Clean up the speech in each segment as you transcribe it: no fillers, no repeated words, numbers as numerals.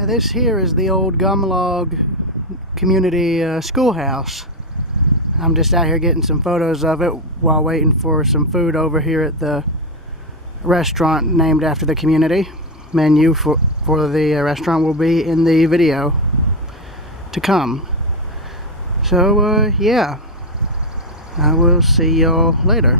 Yeah, this here is the old Gumlog Community Schoolhouse. I'm just out here getting some photos of it while waiting for some food over here at the restaurant named after the community. Menu for the restaurant will be in the video to come. So yeah, I will see y'all later.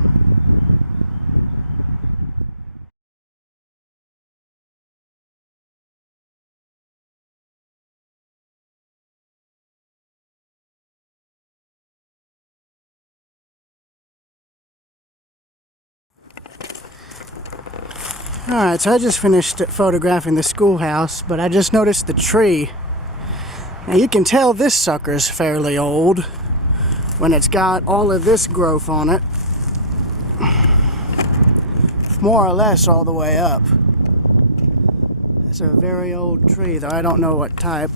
Alright, so I just finished photographing the schoolhouse, but I just noticed the tree. Now you can tell this sucker's fairly old when it's got all of this growth on it. More or less all the way up. It's a very old tree, though I don't know what type.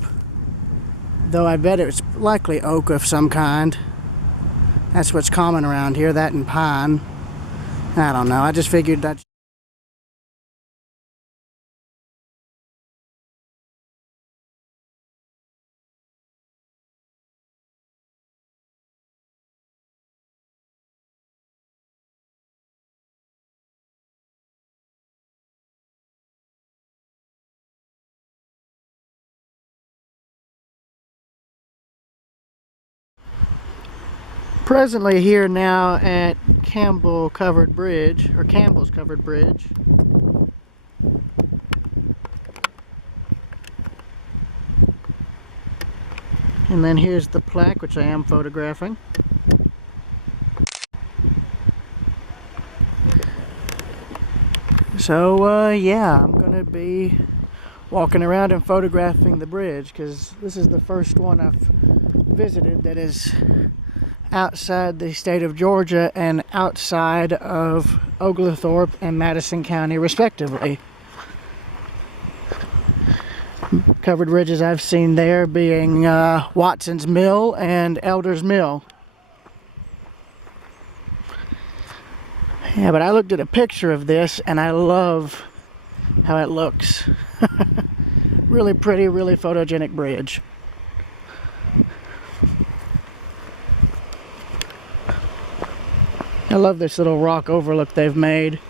Though I bet it's likely oak of some kind. That's what's common around here, that and pine. I don't know, I just figured that. Presently here now at Campbell's Covered Bridge. And then here's the plaque, which I am photographing. So yeah, I'm gonna be walking around and photographing the bridge because this is the first one I've visited that is outside the state of Georgia and outside of Oglethorpe and Madison County respectively. Covered bridges I've seen there being Watson's Mill and Elder's Mill. Yeah, but I looked at a picture of this and I love how it looks. Really pretty, really photogenic bridge. I love this little rock overlook they've made.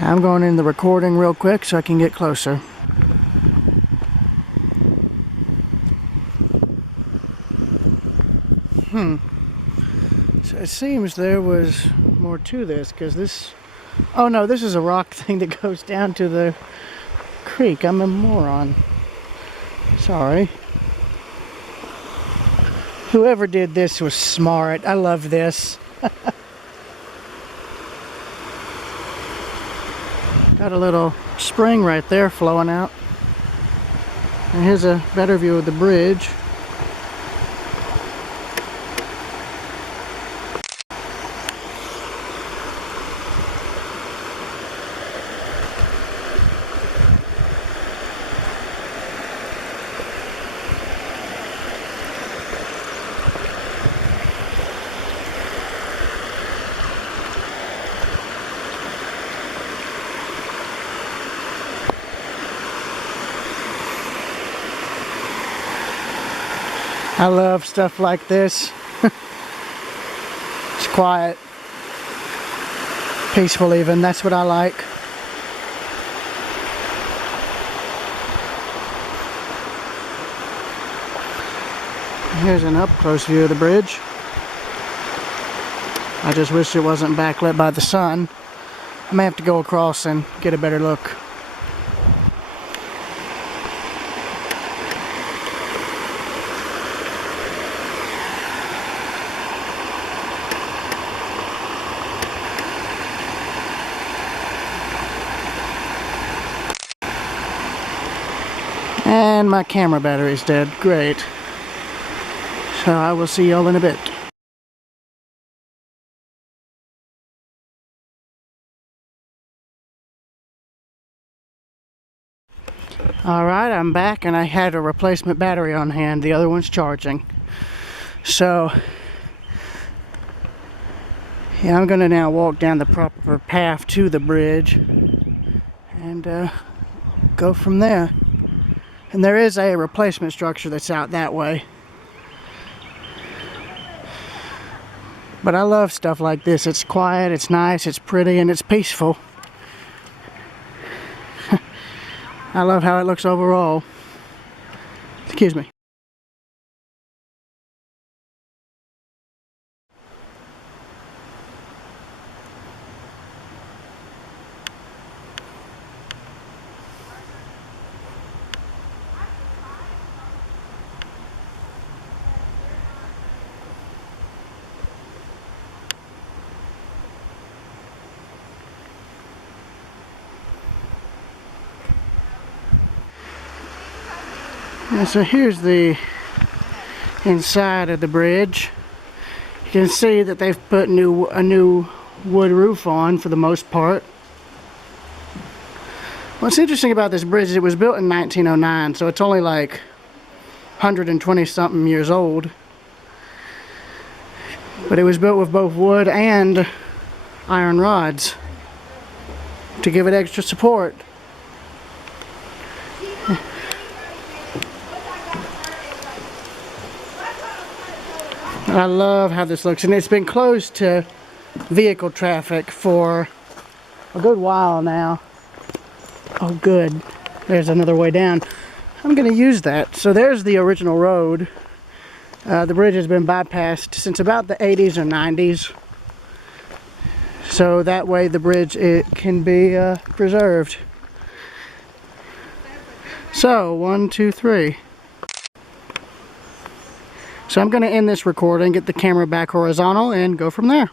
I'm going in the recording real quick so I can get closer. So it seems there was more to this because this... Oh no, this is a rock thing that goes down to the creek. I'm a moron. Sorry. Whoever did this was smart. I love this. Got a little spring right there flowing out. And here's a better view of the bridge. I love stuff like this. It's quiet, peaceful even, that's what I like. Here's an up-close view of the bridge. I just wish it wasn't backlit by the sun. I may have to go across and get a better look. And my camera battery's dead. Great. So I will see y'all in a bit. Alright, I'm back and I had a replacement battery on hand. The other one's charging. So, yeah, I'm gonna now walk down the proper path to the bridge and go from there. And there is a replacement structure that's out that way. But I love stuff like this. It's quiet, it's nice, it's pretty, and it's peaceful. I love how it looks overall. Excuse me. And so here's the inside of the bridge. You can see that they've put a new wood roof on for the most part. What's interesting about this bridge is it was built in 1909, so it's only like 120 something years old. But it was built with both wood and iron rods to give it extra support. I love how this looks, and it's been closed to vehicle traffic for a good while now. Oh good, there's another way down. I'm going to use that. So there's the original road. The bridge has been bypassed since about the 80s or 90s. So that way the bridge can be preserved. So 1, 2, 3. So I'm going to end this recording, get the camera back horizontal, and go from there.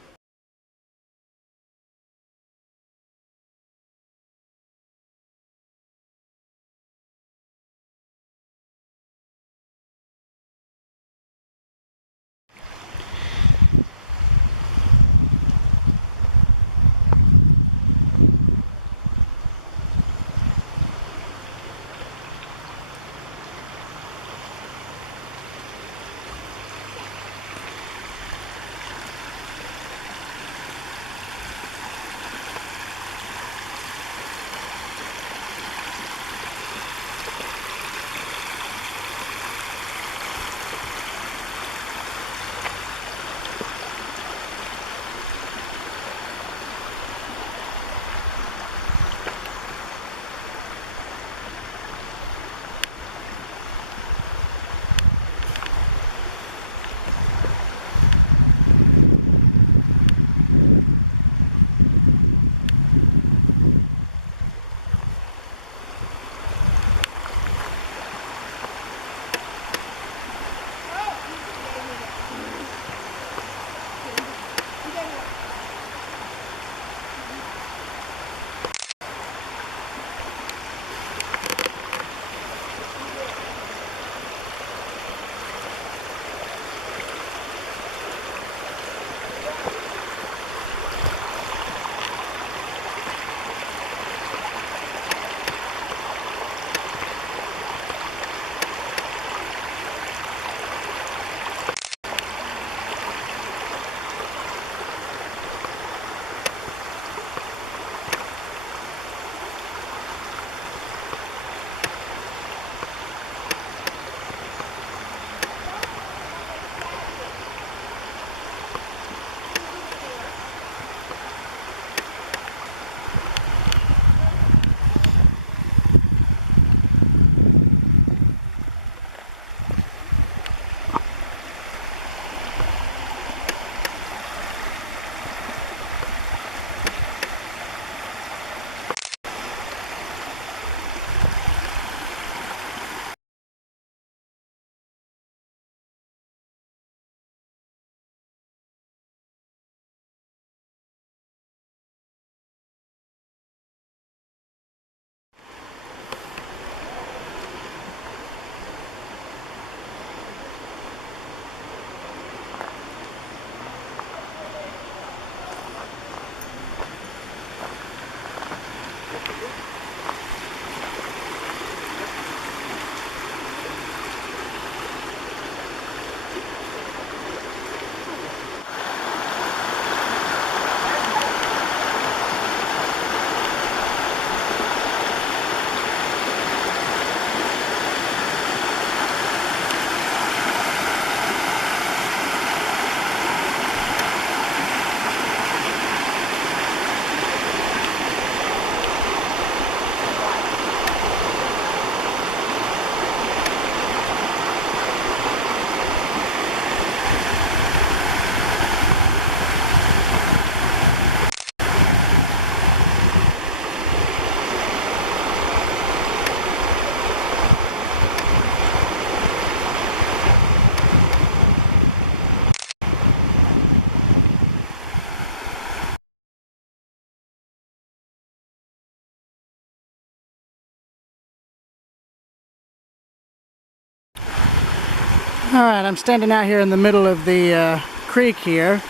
Alright, I'm standing out here in the middle of the creek here,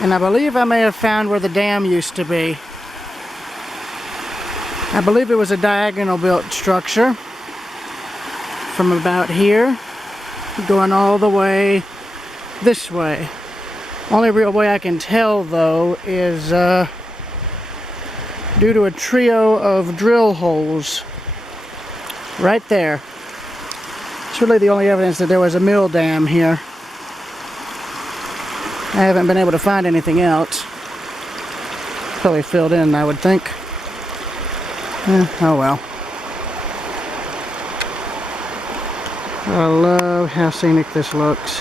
and I believe I may have found where the dam used to be. I believe it was a diagonal built structure from about here going all the way this way. Only real way I can tell though is due to a trio of drill holes right there. It's really the only evidence that there was a mill dam here. I haven't been able to find anything else. Probably filled in, I would think. Oh well. I love how scenic this looks.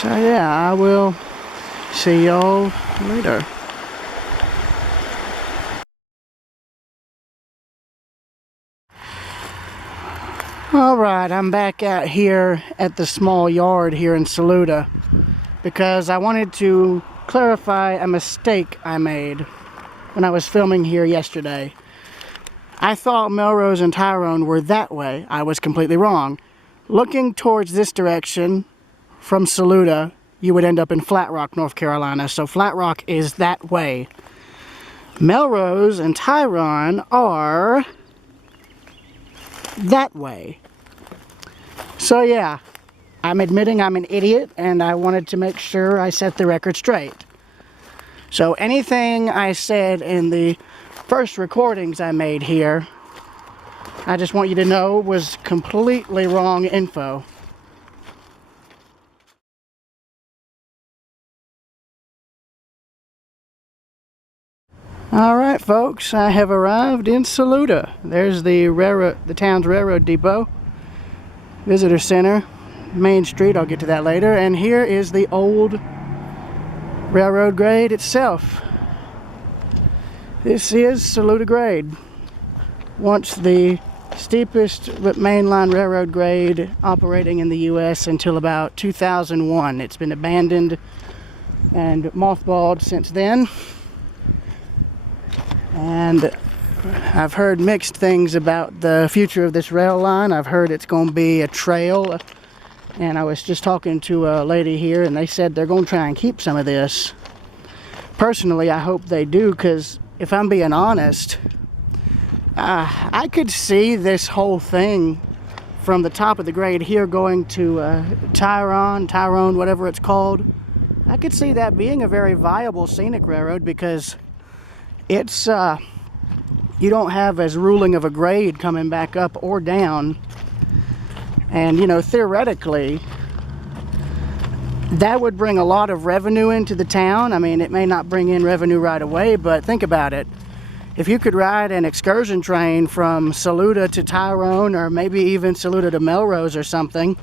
So yeah, I will see y'all later. Alright, I'm back out here at the small yard here in Saluda because I wanted to clarify a mistake I made when I was filming here yesterday. I thought Melrose and Tryon were that way. I was completely wrong. Looking towards this direction from Saluda, you would end up in Flat Rock, North Carolina. So Flat Rock is that way. Melrose and Tryon are that way. So yeah, I'm admitting I'm an idiot, and I wanted to make sure I set the record straight. So anything I said in the first recordings I made here, I just want you to know was completely wrong info. Alright folks, I have arrived in Saluda. There's the town's railroad depot, visitor center, Main Street, I'll get to that later, and here is the old railroad grade itself. This is Saluda grade. Once the steepest mainline railroad grade operating in the US until about 2001. It's been abandoned and mothballed since then. And I've heard mixed things about the future of this rail line. I've heard it's going to be a trail, and I was just talking to a lady here and they said they're going to try and keep some of this. Personally, I hope they do, because if I'm being honest, I could see this whole thing from the top of the grade here going to Tryon, whatever it's called. I could see that being a very viable scenic railroad, because it's you don't have as ruling of a grade coming back up or down, and you know, theoretically that would bring a lot of revenue into the town. I mean, it may not bring in revenue right away, but think about it. If you could ride an excursion train from Saluda to Tryon, or maybe even Saluda to Melrose or something,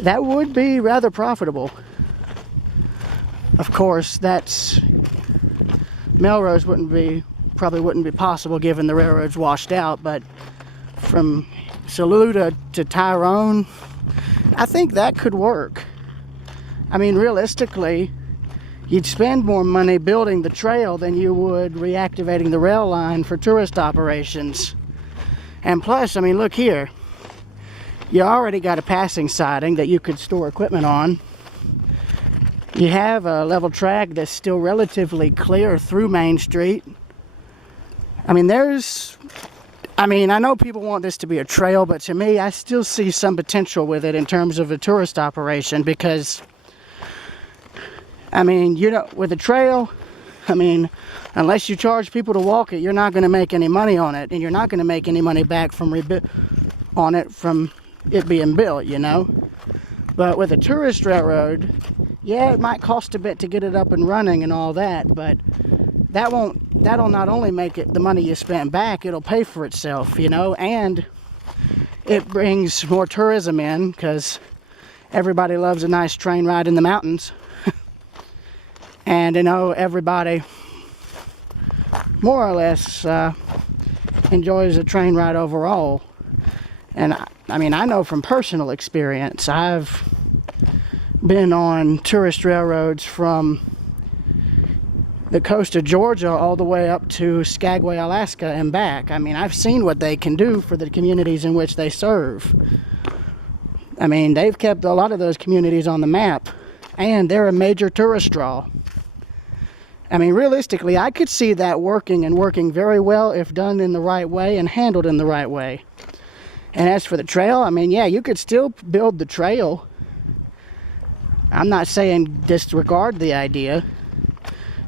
that would be rather profitable. Of course, that's Melrose probably wouldn't be possible given the railroad's washed out, but from Saluda to Tryon, I think that could work. I mean, realistically, you'd spend more money building the trail than you would reactivating the rail line for tourist operations. And plus, I mean, look here. You already got a passing siding that you could store equipment on. You have a level track that's still relatively clear through Main Street. I mean, I know people want this to be a trail, but to me, I still see some potential with it in terms of a tourist operation, because, I mean, you know, with a trail, I mean, unless you charge people to walk it, you're not going to make any money on it, and you're not going to make any money back from it being built, you know. But with a tourist railroad, yeah, it might cost a bit to get it up and running and all that, but that'll not only make it the money you spent back, it'll pay for itself, you know, and it brings more tourism in, because everybody loves a nice train ride in the mountains. And, you know, everybody more or less enjoys a train ride overall. And I mean, I know from personal experience, I've been on tourist railroads from the coast of Georgia all the way up to Skagway, Alaska and back. I mean, I've seen what they can do for the communities in which they serve. I mean, they've kept a lot of those communities on the map, and they're a major tourist draw. I mean, realistically, I could see that working and working very well if done in the right way and handled in the right way. And as for the trail, I mean, yeah, you could still build the trail. I'm not saying disregard the idea.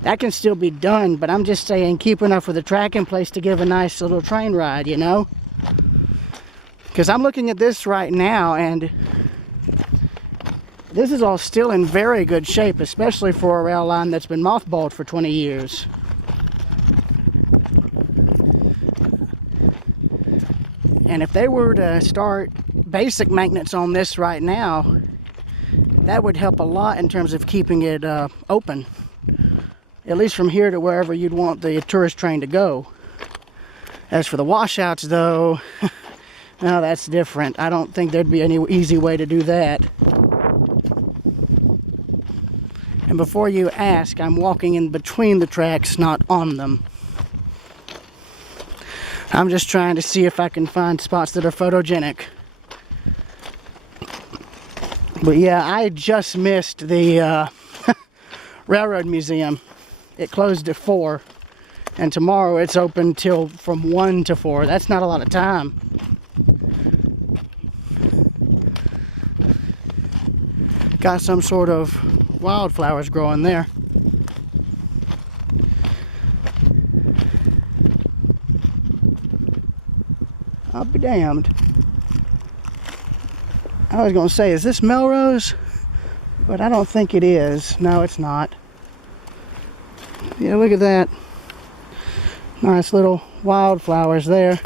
That can still be done, but I'm just saying keep enough of the track in place to give a nice little train ride, you know? Because I'm looking at this right now, and this is all still in very good shape, especially for a rail line that's been mothballed for 20 years. And if they were to start basic maintenance on this right now, that would help a lot in terms of keeping it open. At least from here to wherever you'd want the tourist train to go. As for the washouts, though, no, that's different. I don't think there'd be any easy way to do that. And before you ask, I'm walking in between the tracks, not on them. I'm just trying to see if I can find spots that are photogenic. But yeah, I just missed the Railroad Museum. It closed at 4, and tomorrow it's open till from 1 to 4. That's not a lot of time. Got some sort of wildflowers growing there. I'll be damned. I was going to say, is this Melrose? But I don't think it is. No, it's not. Yeah, look at that. Nice little wildflowers there.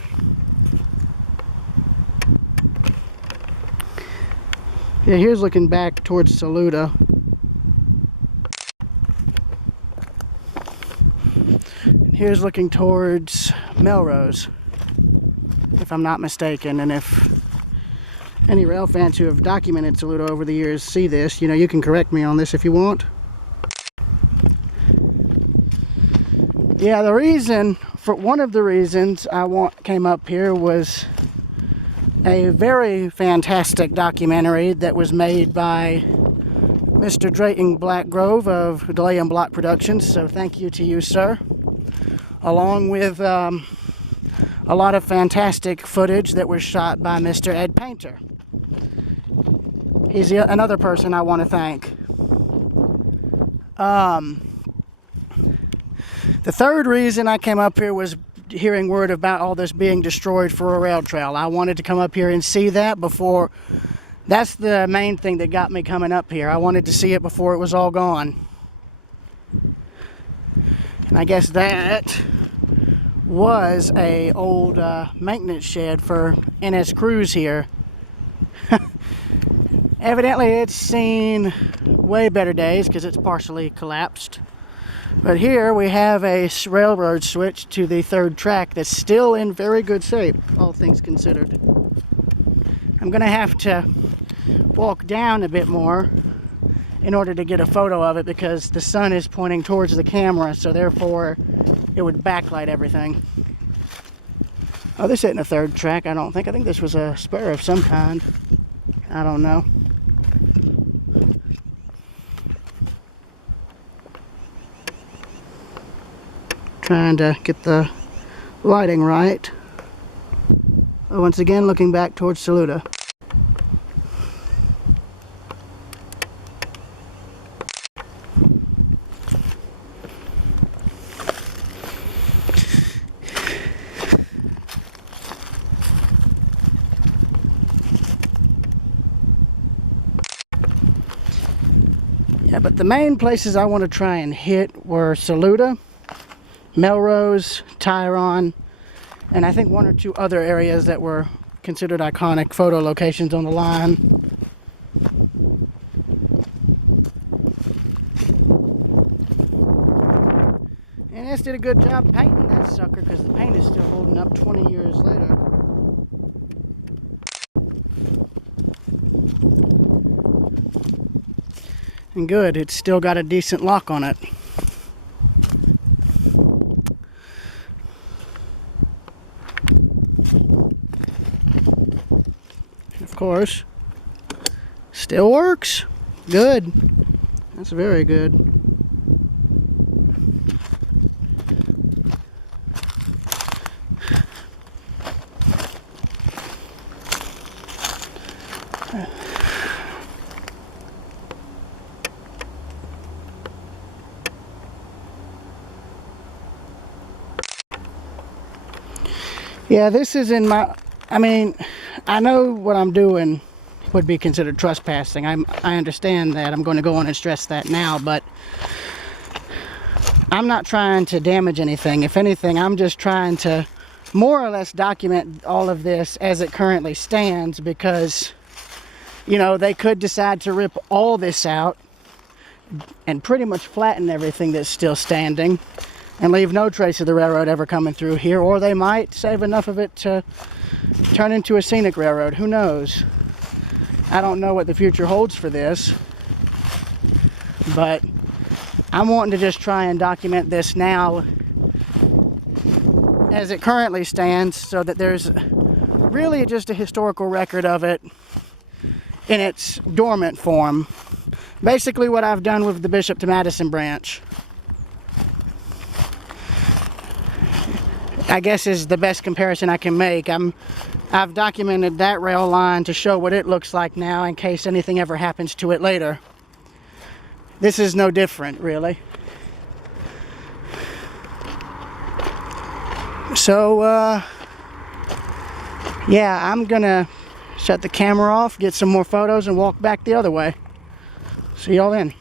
Yeah, here's looking back towards Saluda. Here's looking towards Melrose, if I'm not mistaken. And if any rail fans who have documented Saluda over the years see this, you know, you can correct me on this if you want. Yeah, one of the reasons I came up here was a very fantastic documentary that was made by Mr. Drayton Blackgrove of Delay and Block Productions, so thank you to you, sir. Along with a lot of fantastic footage that was shot by Mr. Ed Painter. He's another person I want to thank. The third reason I came up here was hearing word about all this being destroyed for a rail trail. I wanted to come up here and see that before. That's the main thing that got me coming up here. I wanted to see it before it was all gone. And I guess that was a old maintenance shed for NS Crews here. Evidently it's seen way better days because it's partially collapsed. But here we have a railroad switch to the third track that's still in very good shape, all things considered. I'm going to have to walk down a bit more in order to get a photo of it because the sun is pointing towards the camera, so therefore it would backlight everything. Oh, this isn't a third track, I don't think. I think this was a spur of some kind. I don't know. Trying to get the lighting right. Once again, looking back towards Saluda. Yeah, but the main places I want to try and hit were Saluda, Melrose, Tryon, and I think one or two other areas that were considered iconic photo locations on the line. And this did a good job painting that sucker because the paint is still holding up 20 years later. And good, it's still got a decent lock on it. Of course, still works. Good. That's very good. Yeah, this is in my, I mean, I know what I'm doing would be considered trespassing. I understand that. I'm going to go on and stress that now, but I'm not trying to damage anything. If anything, I'm just trying to more or less document all of this as it currently stands, because, you know, they could decide to rip all this out and pretty much flatten everything that's still standing and leave no trace of the railroad ever coming through here, or they might save enough of it to turn into a scenic railroad. Who knows? I don't know what the future holds for this, but I'm wanting to just try and document this now as it currently stands, so that there's really just a historical record of it in its dormant form. Basically what I've done with the Bishop to Madison branch, I guess, is the best comparison I can make. I've documented that rail line to show what it looks like now in case anything ever happens to it later. This is no different, really. So, yeah, I'm gonna shut the camera off, get some more photos, and walk back the other way. See y'all then.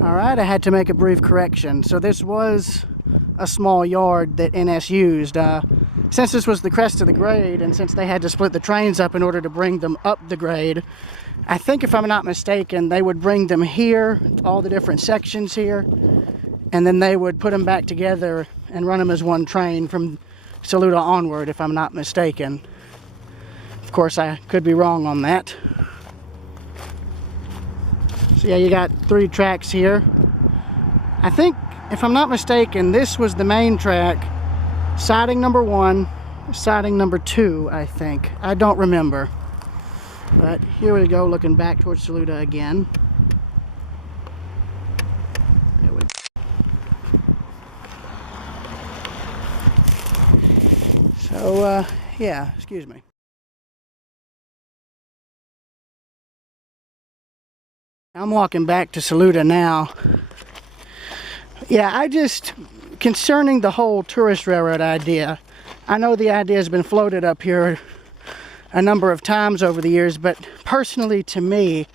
Alright, I had to make a brief correction. So this was a small yard that NS used. Since this was the crest of the grade, and since they had to split the trains up in order to bring them up the grade, I think, if I'm not mistaken, they would bring them here, all the different sections here, and then they would put them back together and run them as one train from Saluda onward, if I'm not mistaken. Of course, I could be wrong on that. So yeah, you got 3 tracks here. I think, if I'm not mistaken, this was the main track, siding number 1, siding number 2, I think. I don't remember. But here we go, looking back towards Saluda again. There we go. So, yeah, excuse me. I'm walking back to Saluda now. Yeah, concerning the whole tourist railroad idea, I know the idea has been floated up here a number of times over the years, but personally to me,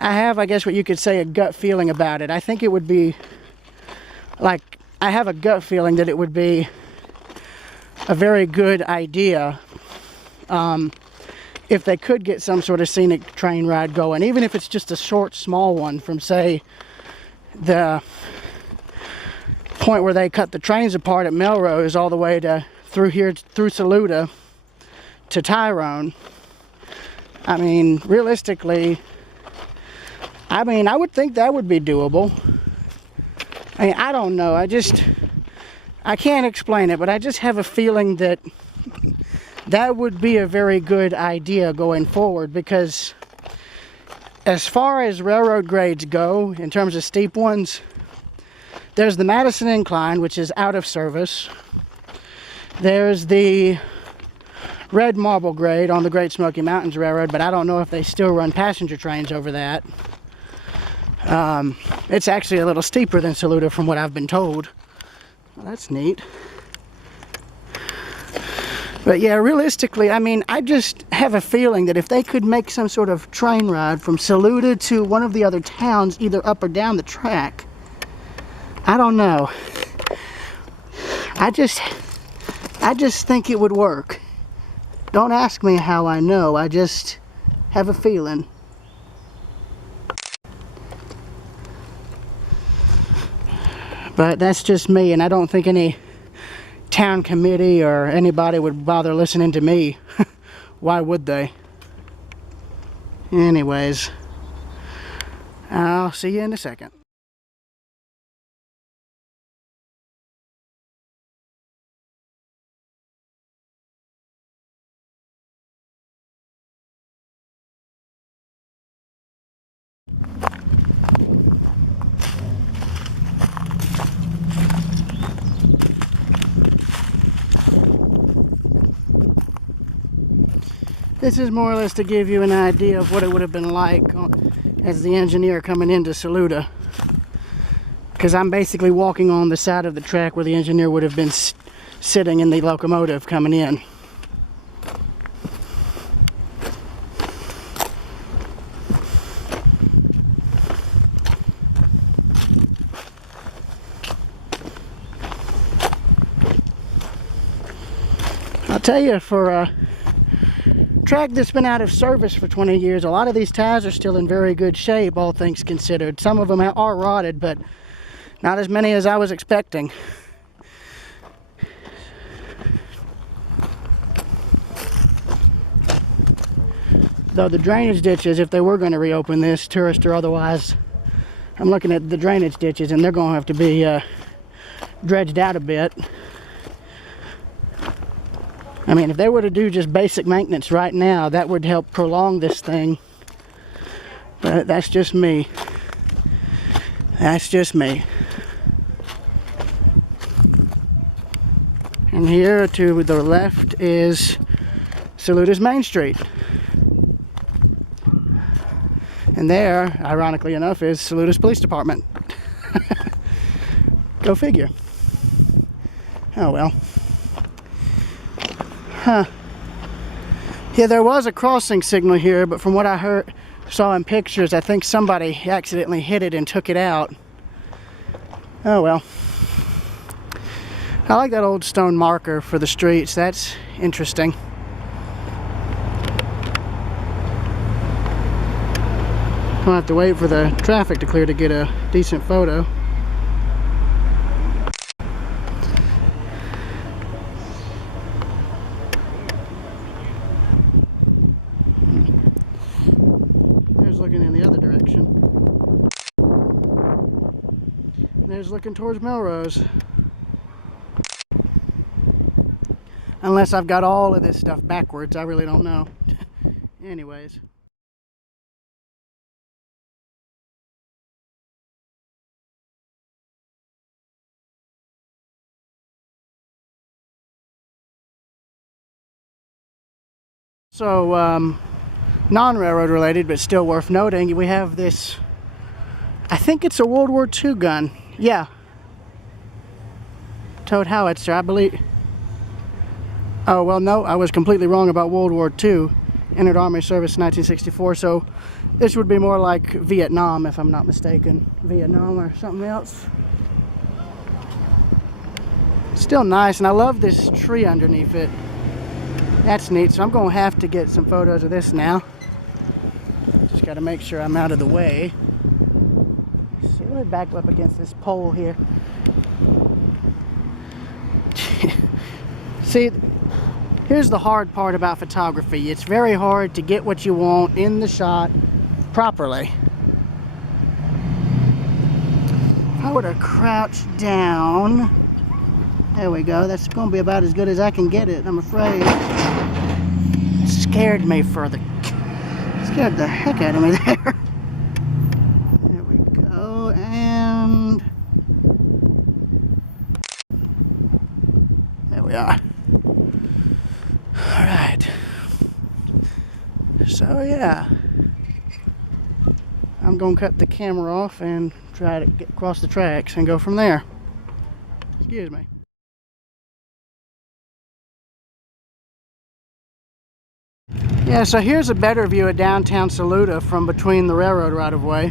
I have, I guess what you could say, a gut feeling about it. I think it would be, like, I have a gut feeling that it would be a very good idea if they could get some sort of scenic train ride going, even if it's just a short, small one from, say, the point where they cut the trains apart at Melrose all the way to through Saluda to Tryon. I mean, realistically, I would think that would be doable. I mean, I don't know. I can't explain it, but I just have a feeling that that would be a very good idea going forward, because as far as railroad grades go, in terms of steep ones, there's the Madison Incline, which is out of service. There's the Red Marble grade on the Great Smoky Mountains Railroad, but I don't know if they still run passenger trains over that. It's actually a little steeper than Saluda from what I've been told. Well, that's neat. But yeah, realistically, I mean, I just have a feeling that if they could make some sort of train ride from Saluda to one of the other towns, either up or down the track, I don't know. I just think it would work. Don't ask me how I know, I just have a feeling. But that's just me, and I don't think any town committee or anybody would bother listening to me. Why would they? Anyways, I'll see you in a second. This is more or less to give you an idea of what it would have been like as the engineer coming into Saluda. Because I'm basically walking on the side of the track where the engineer would have been sitting in the locomotive coming in. I'll tell you, for a track that's been out of service for 20 years, a lot of these tires are still in very good shape, all things considered. Some of them are rotted, but not as many as I was expecting. Though the drainage ditches, if they were going to reopen this, tourist or otherwise, I'm looking at the drainage ditches and they're going to have to be dredged out a bit. I mean, if they were to do just basic maintenance right now, that would help prolong this thing. But that's just me. That's just me. And here to the left is Saluda's Main Street. And there, ironically enough, is Saluda's Police Department. Go figure. Oh well. Huh. Yeah, there was a crossing signal here, but from what I saw in pictures, I think somebody accidentally hit it and took it out. Oh well. I like that old stone marker for the streets. That's interesting. I'll have to wait for the traffic to clear to get a decent photo. There's looking in the other direction. There's looking towards Melrose. Unless I've got all of this stuff backwards, I really don't know. Anyways. So, non-railroad related, but still worth noting, we have this, I think it's a World War II gun. Yeah. Towed howitzer, I believe. Oh, well, no, I was completely wrong about World War II. Entered Army service in 1964, so this would be more like Vietnam, if I'm not mistaken. Vietnam or something else. Still nice, and I love this tree underneath it. That's neat, so I'm going to have to get some photos of this now. Just got to make sure I'm out of the way. See, let me back up against this pole here. See, here's the hard part about photography. It's very hard to get what you want in the shot properly. If I were to crouch down, there we go. That's going to be about as good as I can get it, I'm afraid. It scared me scared the heck out of me there. There we go, and there we are. All right. So yeah, I'm gonna cut the camera off and try to get across the tracks and go from there. Excuse me. Yeah, so here's a better view of downtown Saluda from between the railroad right-of-way.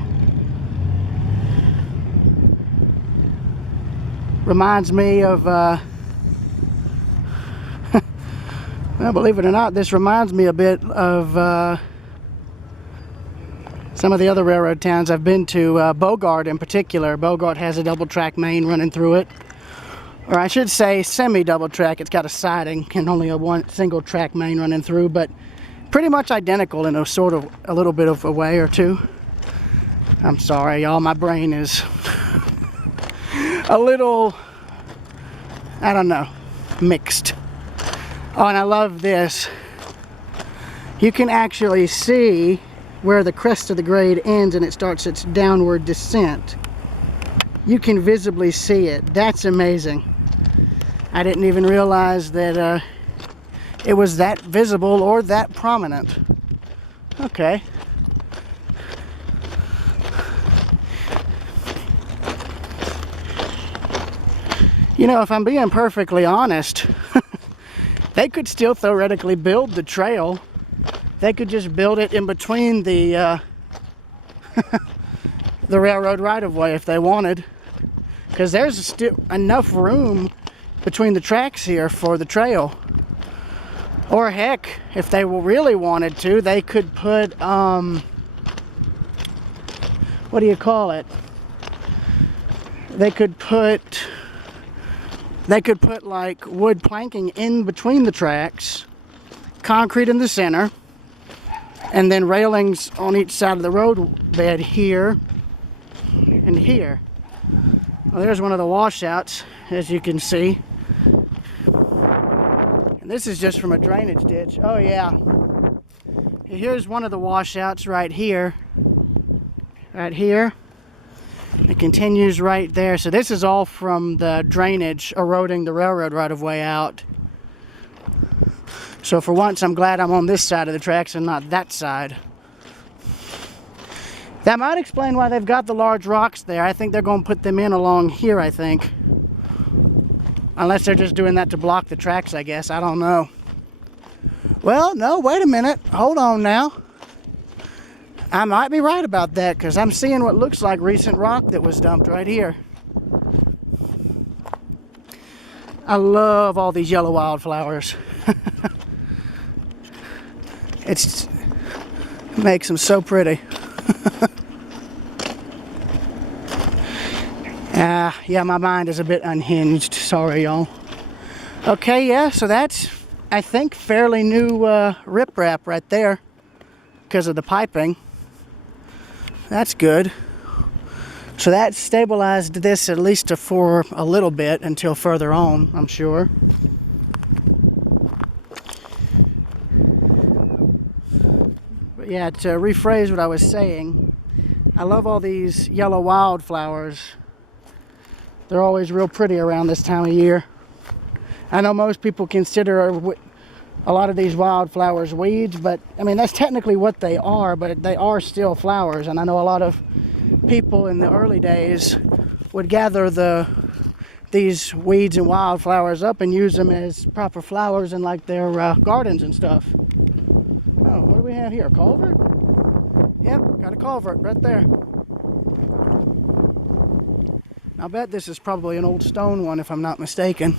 Reminds me of Well, believe it or not, this reminds me a bit of some of the other railroad towns I've been to. Bogart in particular. Bogart has a double track main running through it. Or I should say semi-double track. It's got a siding and only a one single track main running through, but pretty much identical in a sort of a little bit of a way or two. I'm sorry, y'all, my brain is a little, I don't know, mixed. Oh, and I love this. You can actually see where the crest of the grade ends and it starts its downward descent. You can visibly see it. That's amazing. I didn't even realize that it was that visible or that prominent. Okay. You know, if I'm being perfectly honest, they could still theoretically build the trail. They could just build it in between the the railroad right-of-way if they wanted, because there's still enough room between the tracks here for the trail. Or heck, if they really wanted to, they could put what do you call it? They could put like wood planking in between the tracks, concrete in the center, and then railings on each side of the road bed here and here. Well, there's one of the washouts, as you can see. And this is just from a drainage ditch. Oh yeah. Here's one of the washouts right here. Right here. It continues right there. So this is all from the drainage eroding the railroad right-of-way out. So for once, I'm glad I'm on this side of the tracks and not that side. That might explain why they've got the large rocks there. I think they're going to put them in along here, I think. Unless they're just doing that to block the tracks, I guess. I don't know. Well, no, wait a minute. Hold on now. I might be right about that, because I'm seeing what looks like recent rock that was dumped right here. I love all these yellow wildflowers. It makes them so pretty. Yeah, my mind is a bit unhinged. Sorry, y'all. Okay, yeah, so that's, I think, fairly new riprap right there because of the piping. That's good. So that stabilized this at least for a little bit until further on, I'm sure. But yeah, to rephrase what I was saying, I love all these yellow wildflowers. They're always real pretty around this time of year. I know most people consider a lot of these wildflowers weeds, but I mean, that's technically what they are, but they are still flowers. And I know a lot of people in the early days would gather these weeds and wildflowers up and use them as proper flowers in like their gardens and stuff. Oh, what do we have here? A culvert? Yep, got a culvert right there. I'll bet this is probably an old stone one if I'm not mistaken.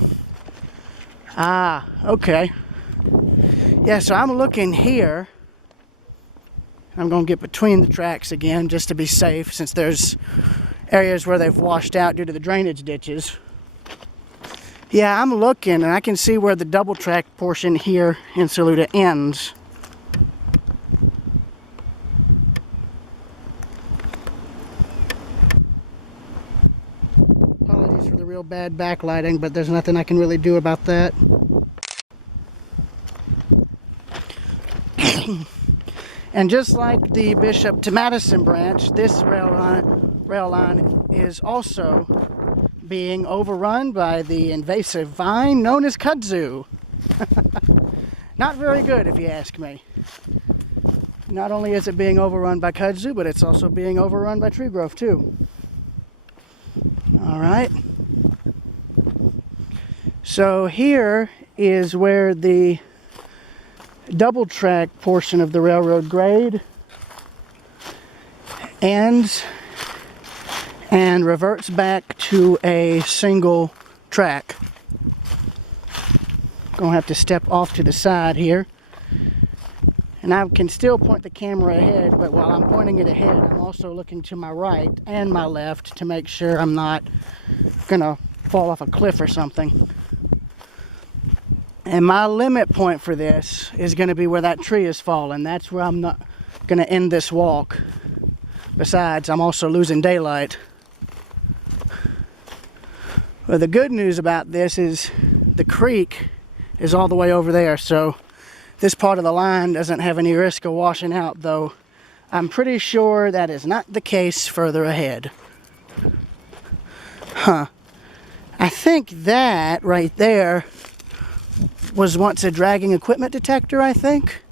Ah, okay. Yeah, so I'm looking here. I'm going to get between the tracks again just to be safe, since there's areas where they've washed out due to the drainage ditches. Yeah, I'm looking and I can see where the double track portion here in Saluda ends. Apologies for the real bad backlighting, but there's nothing I can really do about that. And just like the Bishop to Madison branch, this rail line is also being overrun by the invasive vine known as kudzu. Not very good, if you ask me. Not only is it being overrun by kudzu, but it's also being overrun by tree growth too. All right. So here is where the double track portion of the railroad grade ends and reverts back to a single track. gonna have to step off to the side here. And I can still point the camera ahead, but while I'm pointing it ahead, I'm also looking to my right and my left to make sure I'm not gonna fall off a cliff or something. And my limit point for this is gonna be where that tree is falling. That's where I'm not gonna end this walk. Besides, I'm also losing daylight. Well, the good news about this is the creek is all the way over there, so this part of the line doesn't have any risk of washing out, though I'm pretty sure that is not the case further ahead. Huh. I think that right there was once a dragging equipment detector, I think.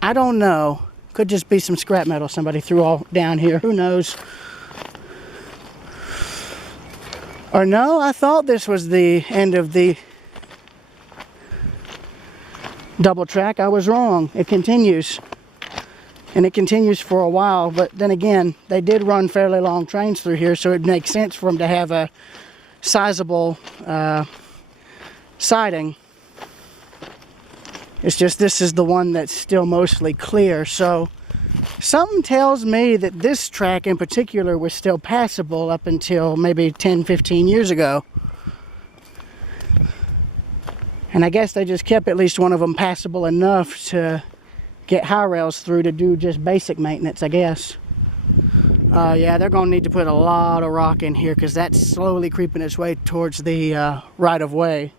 I don't know. Could just be some scrap metal somebody threw all down here. Who knows? Or no, I thought this was the end of the double track. I was wrong. It continues. And it continues for a while, but then again, they did run fairly long trains through here, so it makes sense for them to have a sizable siding. It's just this is the one that's still mostly clear, so something tells me that this track in particular was still passable up until maybe 10-15 years ago. And I guess they just kept at least one of them passable enough to get high rails through to do just basic maintenance, I guess. Yeah, they're going to need to put a lot of rock in here because that's slowly creeping its way towards the right-of-way.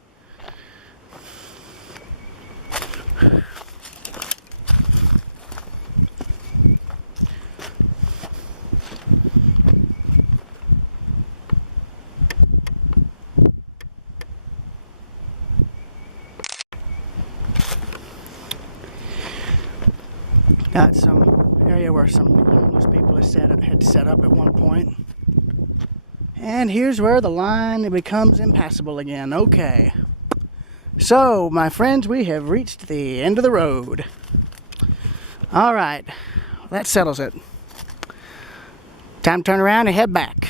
Got some area where some homeless people had set up at one point. And here's where the line becomes impassable again. Okay. So, my friends, we have reached the end of the road. Alright, that settles it. Time to turn around and head back.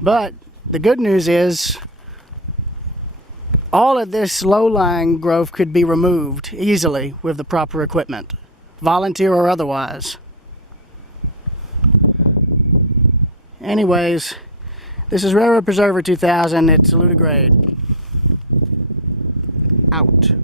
But the good news is all of this low-lying growth could be removed easily with the proper equipment, volunteer or otherwise. Anyways, this is Railroad Preserver 2000 at Saluda grade. Out.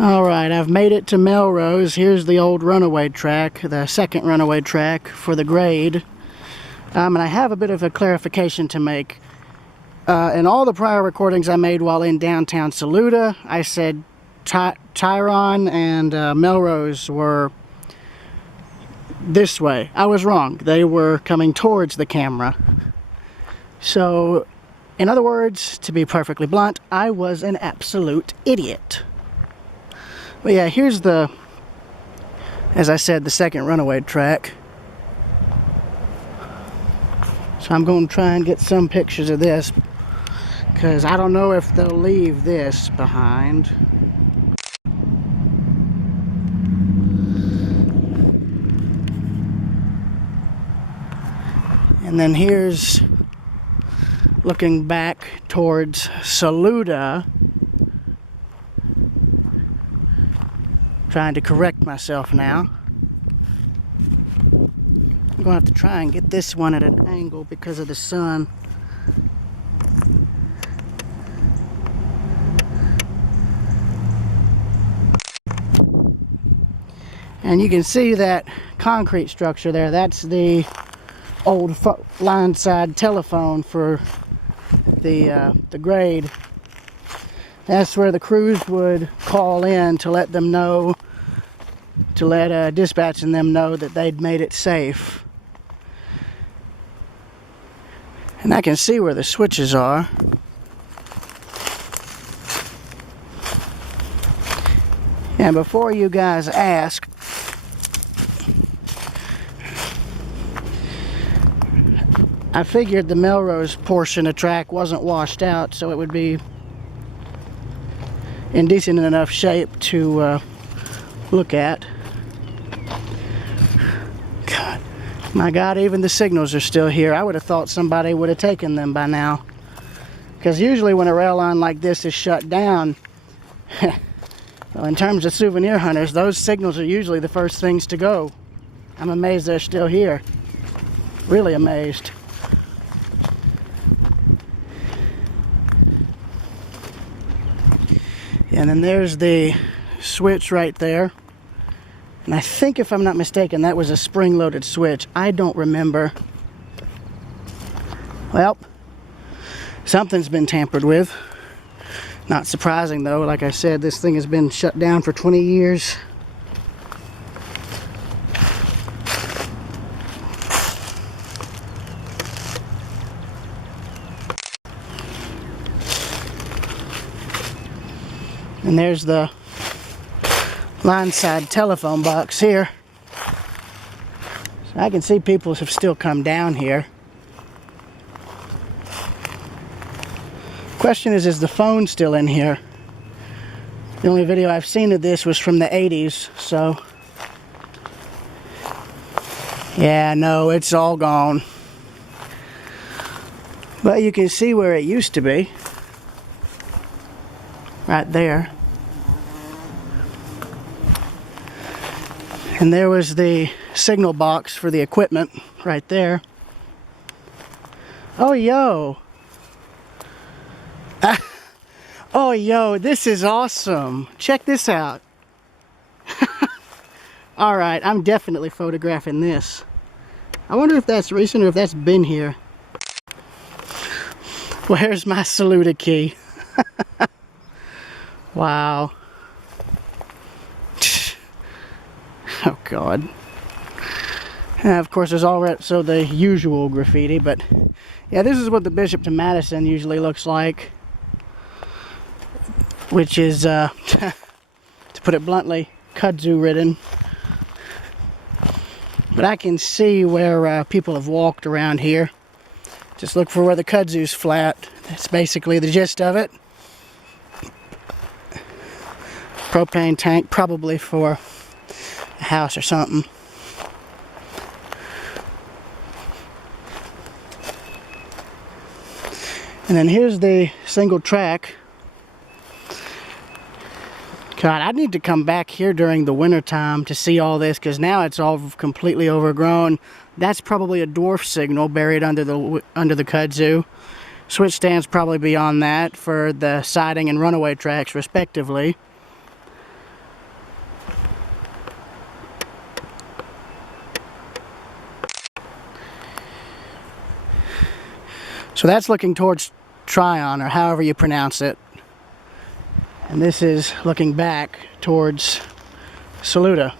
Alright, I've made it to Melrose. Here's the old runaway track, the second runaway track for the grade. And I have a bit of a clarification to make. In all the prior recordings I made while in downtown Saluda, I said Tryon and Melrose were this way. I was wrong. They were coming towards the camera. So, in other words, to be perfectly blunt, I was an absolute idiot. But yeah, here's the, as I said, the second runaway track. So I'm going to try and get some pictures of this, because I don't know if they'll leave this behind. And then here's looking back towards Saluda. Trying to correct myself now. I'm going to have to try and get this one at an angle because of the sun. And you can see that concrete structure there. That's the old lineside telephone for the grade. That's where the crews would call in to let them know, to let dispatch and them know that they'd made it safe. And I can see where the switches are. And before you guys ask, I figured the Melrose portion of track wasn't washed out, so it would be in decent enough shape to look at. God, my God, even the signals are still here. I would have thought somebody would have taken them by now. Because usually when a rail line like this is shut down, well, in terms of souvenir hunters, those signals are usually the first things to go. I'm amazed they're still here. Really amazed. And then there's the switch right there. And I think, if I'm not mistaken, that was a spring-loaded switch. I don't remember. Well, something's been tampered with. Not surprising, though. Like I said, this thing has been shut down for 20 years. And there's the lineside telephone box here. So I can see people have still come down here. Question is the phone still in here? The only video I've seen of this was from the 80s, so yeah, no, it's all gone. But you can see where it used to be. Right there. And there was the signal box for the equipment right there. Oh, yo. Oh, yo, this is awesome. Check this out. Alright, I'm definitely photographing this. I wonder if that's recent or if that's been here. Where's my Saluda key? Wow. Oh, God. And of course, there's also the usual graffiti, but yeah, this is what the Bishop to Madison usually looks like. Which is, to put it bluntly, kudzu ridden. But I can see where people have walked around here. Just look for where the kudzu's flat. That's basically the gist of it. Propane tank, probably for a house or something. And then here's the single track. God, I need to come back here during the winter time to see all this, because now it's all completely overgrown. That's probably a dwarf signal buried under the kudzu. Switch stands probably beyond that for the siding and runaway tracks, respectively. So that's looking towards Tryon, or however you pronounce it. And this is looking back towards Saluda.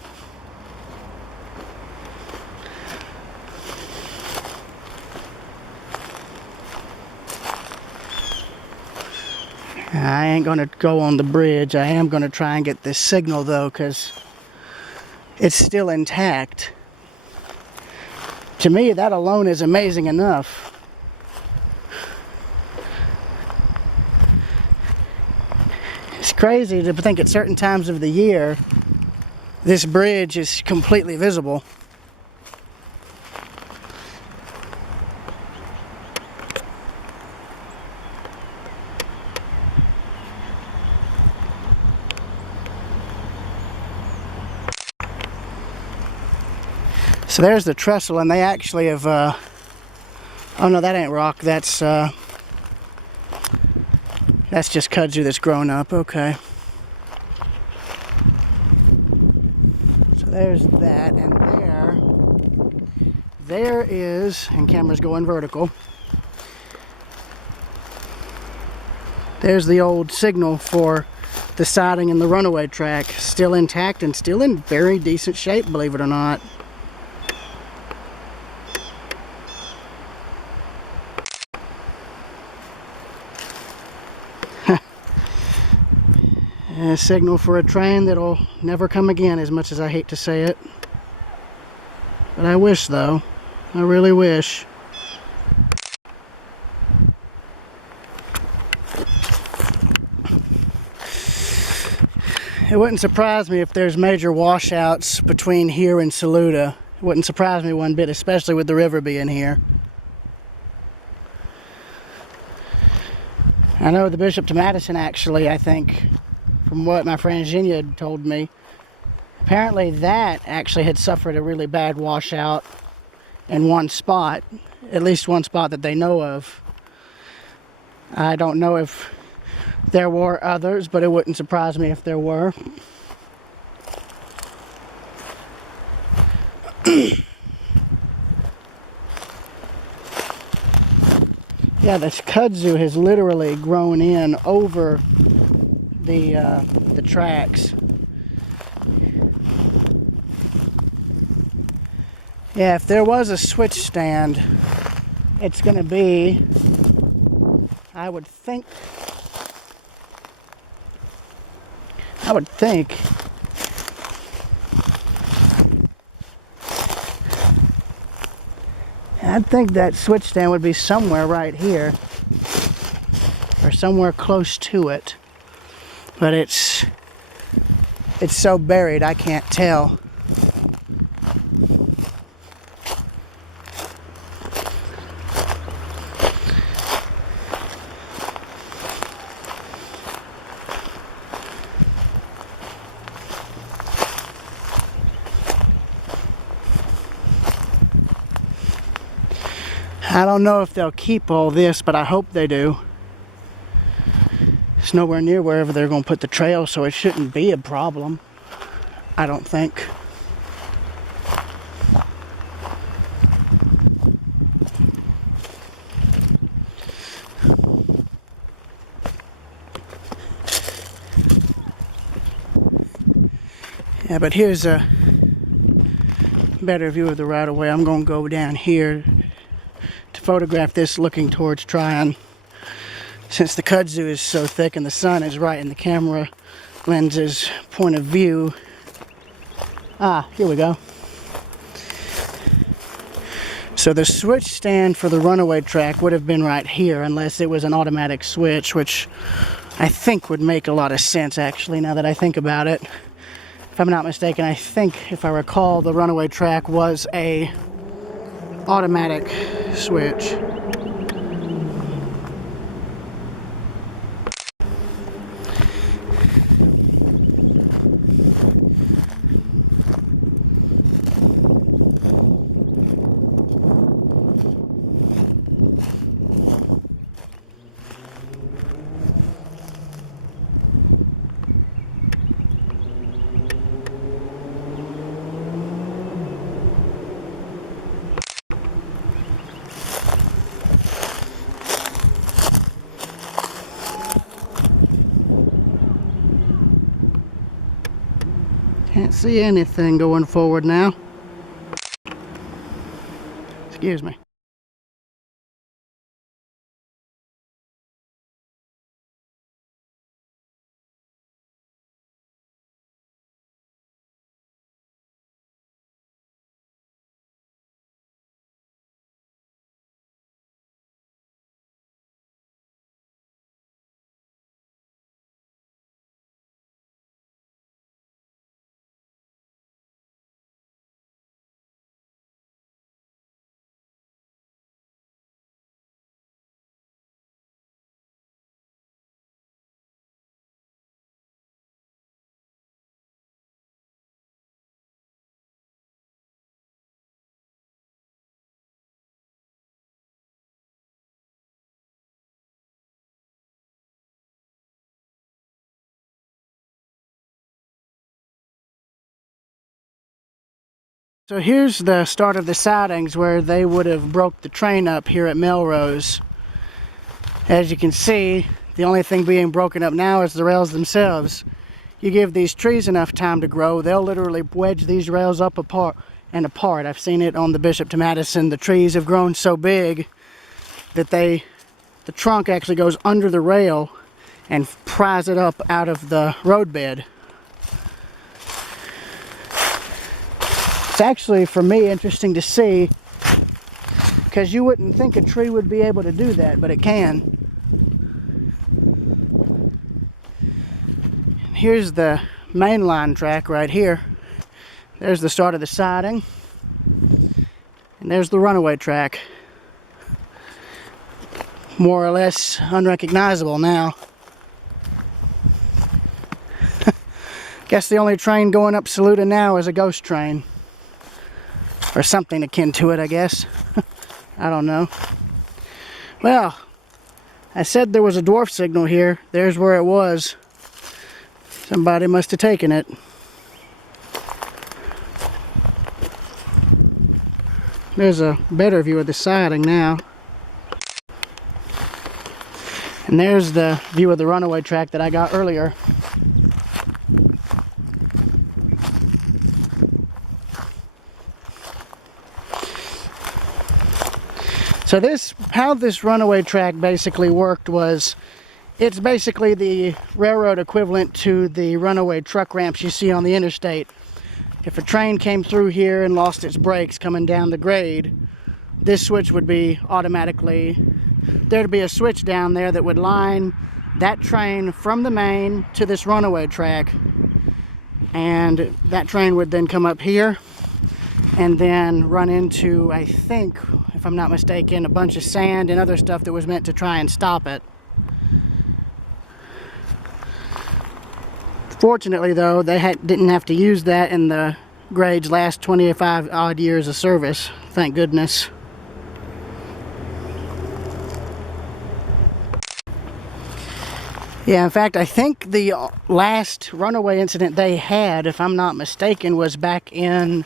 I ain't gonna go on the bridge. I am gonna try and get this signal though, because it's still intact. To me, that alone is amazing enough. It's crazy to think at certain times of the year this bridge is completely visible. So there's the trestle, and they actually have oh no, that ain't rock, that's just kudzu that's grown up. Okay. So there's that, and there is, and camera's going vertical, there's the old signal for the siding and the runaway track, still intact and still in very decent shape, believe it or not. a signal for a train that'll never come again, as much as I hate to say it. But I wish, though. I really wish. It wouldn't surprise me if there's major washouts between here and Saluda. It wouldn't surprise me one bit, especially with the river being here. I know the Bishop to Madison, actually, I think, from what my friend Genia had told me, apparently that actually had suffered a really bad washout in one spot, at least one spot that they know of. I don't know if there were others, but it wouldn't surprise me if there were. Yeah, this kudzu has literally grown in over the tracks. Yeah, if there was a switch stand, it's going to be, I would think, that switch stand would be somewhere right here, or somewhere close to it, but it's so buried I can't tell. I don't know if they'll keep all this, but I hope they do. It's nowhere near wherever they're going to put the trail, so it shouldn't be a problem, I don't think. Yeah, but here's a better view of the right-of-way. I'm going to go down here to photograph this looking towards Tryon. Since the kudzu is so thick and the sun is right in the camera lens's point of view. Ah, here we go. So the switch stand for the runaway track would have been right here, unless it was an automatic switch, which I think would make a lot of sense, actually, now that I think about it. If I'm not mistaken, I think, if I recall, the runaway track was a automatic switch. Can't see anything going forward now. Excuse me. So here's the start of the sidings where they would have broke the train up here at Melrose. As you can see, the only thing being broken up now is the rails themselves. You give these trees enough time to grow, they'll literally wedge these rails up apart. I've seen it on the Bishop to Madison. The trees have grown so big that the trunk actually goes under the rail and prise it up out of the roadbed. It's actually, for me, interesting to see, because you wouldn't think a tree would be able to do that, but it can. Here's the main line track right here. There's the start of the siding, and there's the runaway track. More or less unrecognizable now. Guess the only train going up Saluda now is a ghost train. Or something akin to it, I guess. I don't know. Well, I said there was a dwarf signal here. There's where it was. Somebody must have taken it. There's a better view of the siding now. And there's the view of the runaway track that I got earlier. So how this runaway track basically worked was, it's basically the railroad equivalent to the runaway truck ramps you see on the interstate. If a train came through here and lost its brakes coming down the grade, this switch would be automatically, there'd be a switch down there that would line that train from the main to this runaway track, and that train would then come up here and then run into, I think, if I'm not mistaken, a bunch of sand and other stuff that was meant to try and stop it. Fortunately though, they didn't have to use that in the grade's last 25 odd years of service, thank goodness. Yeah, in fact, I think the last runaway incident they had, if I'm not mistaken, was back in,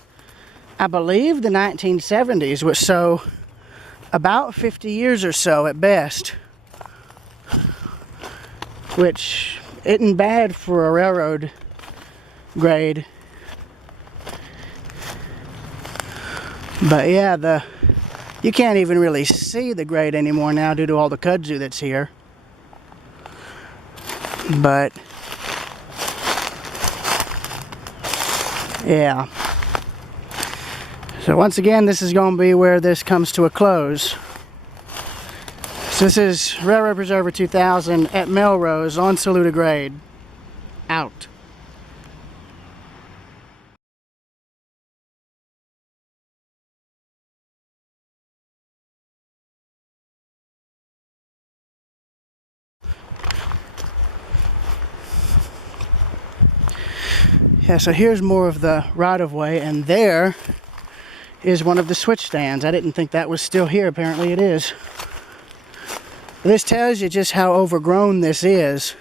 I believe, the 1970s, which, so about 50 years or so at best, which isn't bad for a railroad grade. But yeah, you can't even really see the grade anymore now due to all the kudzu that's here. But yeah. So once again, this is going to be where this comes to a close. So this is Railroad Preserver 2000 at Melrose on Saluda Grade. Out. Yeah, so here's more of the right-of-way, and there is one of the switch stands. I didn't think that was still here. Apparently it is. This tells you just how overgrown this is.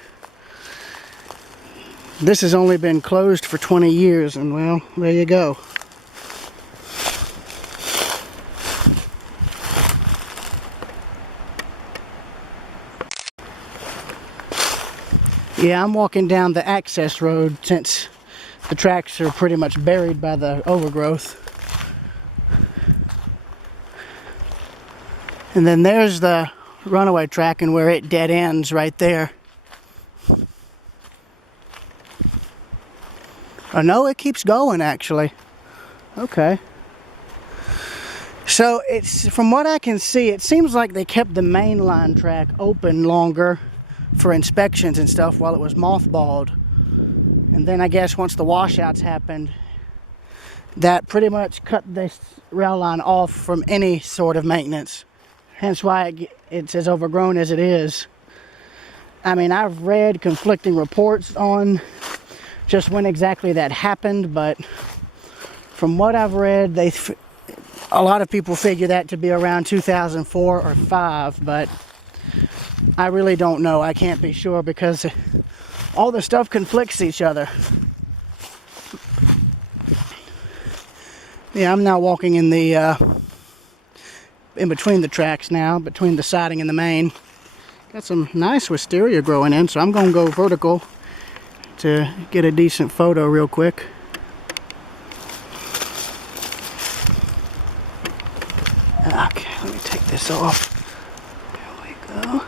This has only been closed for 20 years, and well, there you go. Yeah, I'm walking down the access road since the tracks are pretty much buried by the overgrowth. And then there's the runaway track and where it dead ends right there. Oh no, it keeps going actually. Okay. So it's, from what I can see, it seems like they kept the main line track open longer for inspections and stuff while it was mothballed. And then I guess once the washouts happened, that pretty much cut this rail line off from any sort of maintenance. Hence why it's as overgrown as it is. I mean, I've read conflicting reports on just when exactly that happened, but from what I've read, a lot of people figure that to be around 2004 or 5, but I really don't know. I can't be sure because all the stuff conflicts each other. Yeah, I'm now walking in the in between the tracks now, between the siding and the main. Got some nice wisteria growing in, so I'm going to go vertical to get a decent photo real quick. Okay, let me take this off. There we go.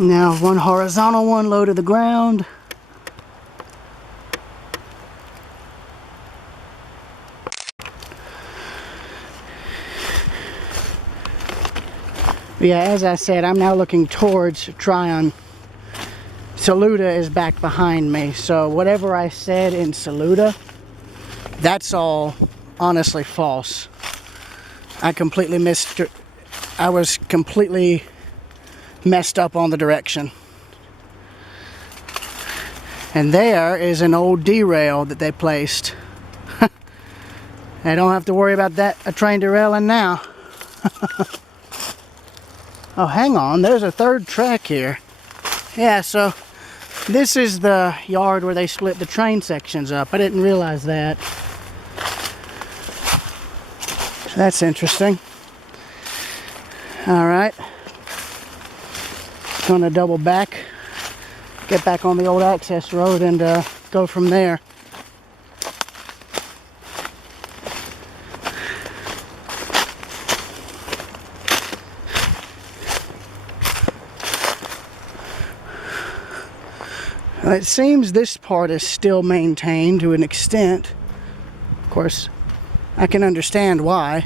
Now one horizontal one low to the ground. Yeah, as I said, I'm now looking towards Tryon. Saluda is back behind me, so whatever I said in Saluda, that's all honestly false. I was completely messed up on the direction. And there is an old derail that they placed. I don't have to worry about a train derailing now. Oh, hang on, there's a third track here. Yeah, so this is the yard where they split the train sections up. I didn't realize that. So that's interesting. Alright. Gonna double back, get back on the old access road and go from there. It seems this part is still maintained to an extent. Of course, I can understand why.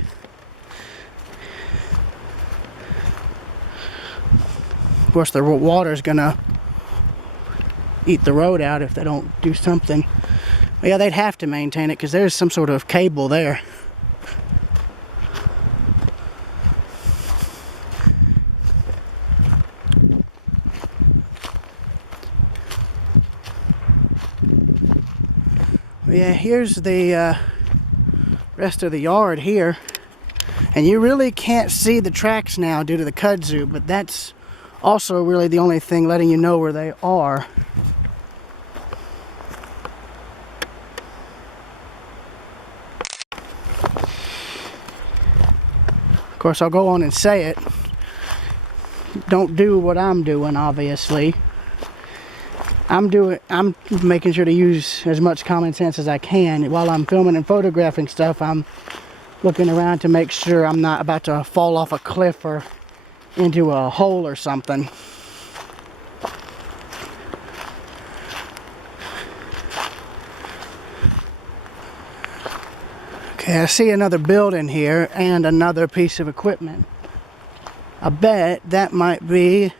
Of course, the water's gonna eat the road out if they don't do something. But yeah, they'd have to maintain it because there's some sort of cable there. Yeah, here's the rest of the yard here, and you really can't see the tracks now due to the kudzu, but that's also really the only thing letting you know where they are. Of course, I'll go on and say it. Don't do what I'm doing, obviously. I'm making sure to use as much common sense as I can. While I'm filming and photographing stuff, I'm looking around to make sure I'm not about to fall off a cliff or into a hole or something. Okay, I see another building here and another piece of equipment. I bet that might be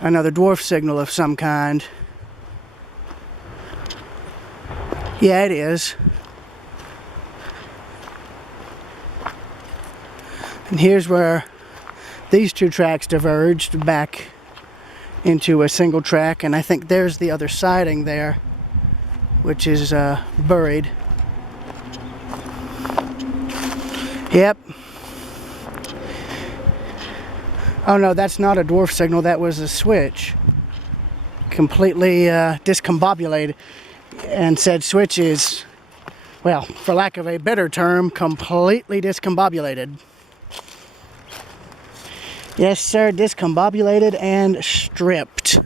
another dwarf signal of some kind. Yeah, it is. And here's where these two tracks diverged back into a single track, and I think there's the other siding there, which is buried. Yep. Oh no, that's not a dwarf signal, that was a switch. Completely discombobulated. And said switch is, well, for lack of a better term, completely discombobulated. Yes, sir, discombobulated and stripped.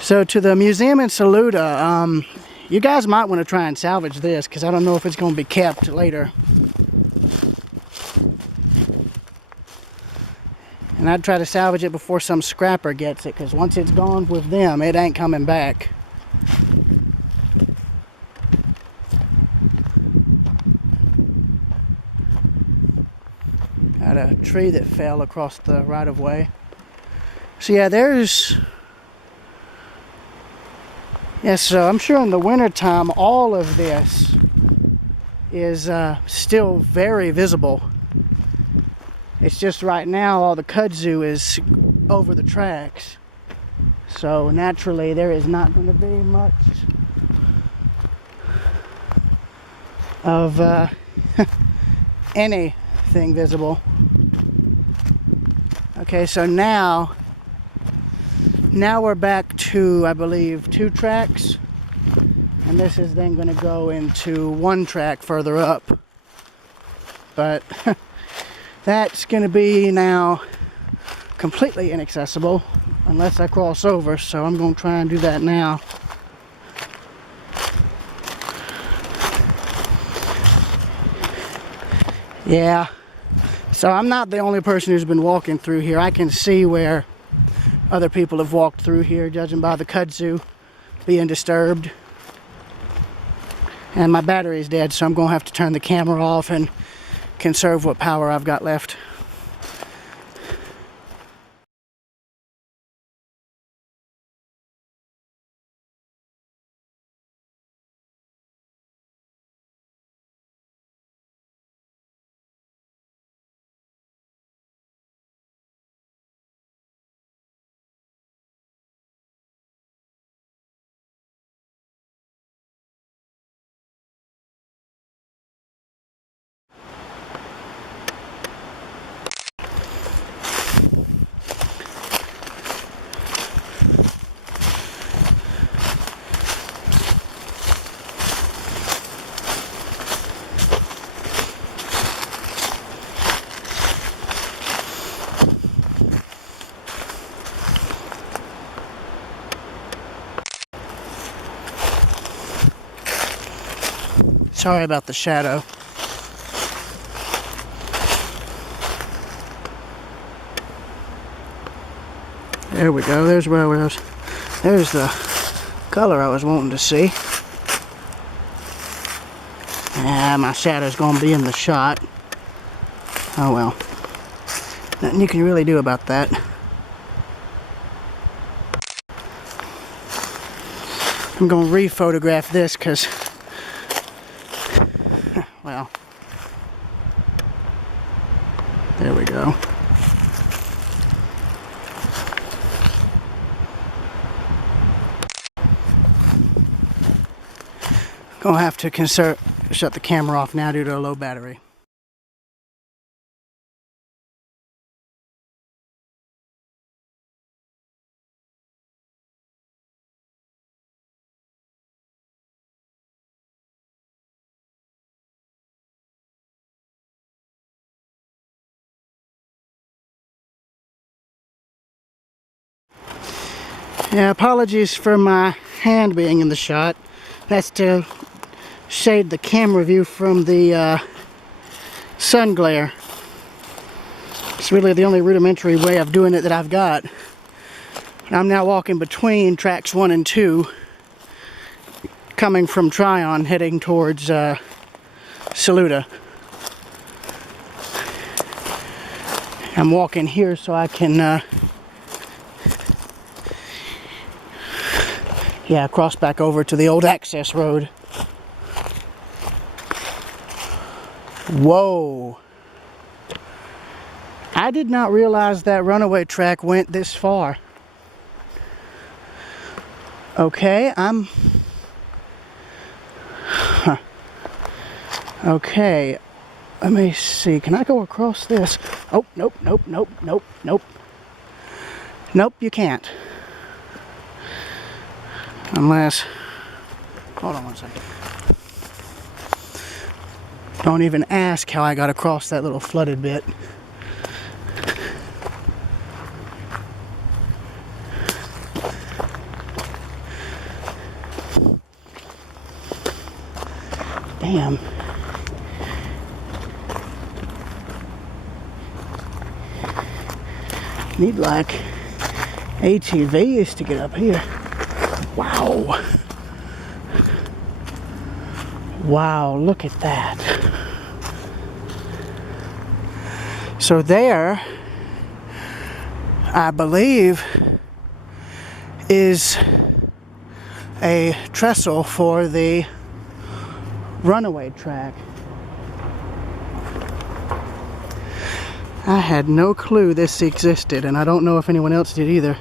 So to the museum in Saluda, you guys might want to try and salvage this, because I don't know if it's going to be kept later. And I'd try to salvage it before some scrapper gets it, because once it's gone with them, it ain't coming back. Got a tree that fell across the right-of-way. So yeah, there's... Yes, so I'm sure in the wintertime, all of this is still very visible. It's just right now all the kudzu is over the tracks. So naturally there is not going to be much of anything visible. Okay, so now we're back to, I believe, 2 tracks. And this is then going to go into 1 track further up. But that's going to be now completely inaccessible unless I cross over, so I'm going to try and do that now. Yeah, so I'm not the only person who's been walking through here. I can see where other people have walked through here, judging by the kudzu being disturbed. And my battery is dead, so I'm going to have to turn the camera off and conserve what power I've got left. Sorry about the shadow. There we go. There's where I was. There's the color I was wanting to see. Ah, my shadow's gonna be in the shot. Oh well. Nothing you can really do about that. I'm gonna re-photograph this because, well, there we go. Gonna have to shut the camera off now due to a low battery. Yeah, apologies for my hand being in the shot. That's to shade the camera view from the sun glare. It's really the only rudimentary way of doing it that I've got. I'm now walking between tracks 1 and 2, coming from Tryon, heading towards Saluda. I'm walking here so I can cross back over to the old access road. Whoa! I did not realize that runaway track went this far. Okay, Okay, let me see. Can I go across this? Oh, nope, nope, nope, nope, nope. Nope, you can't. Unless, hold on one second. Don't even ask how I got across that little flooded bit. Damn. Need like ATVs to get up here. Wow. Wow, look at that. So there, I believe, is a trestle for the runaway track. I had no clue this existed, and I don't know if anyone else did either.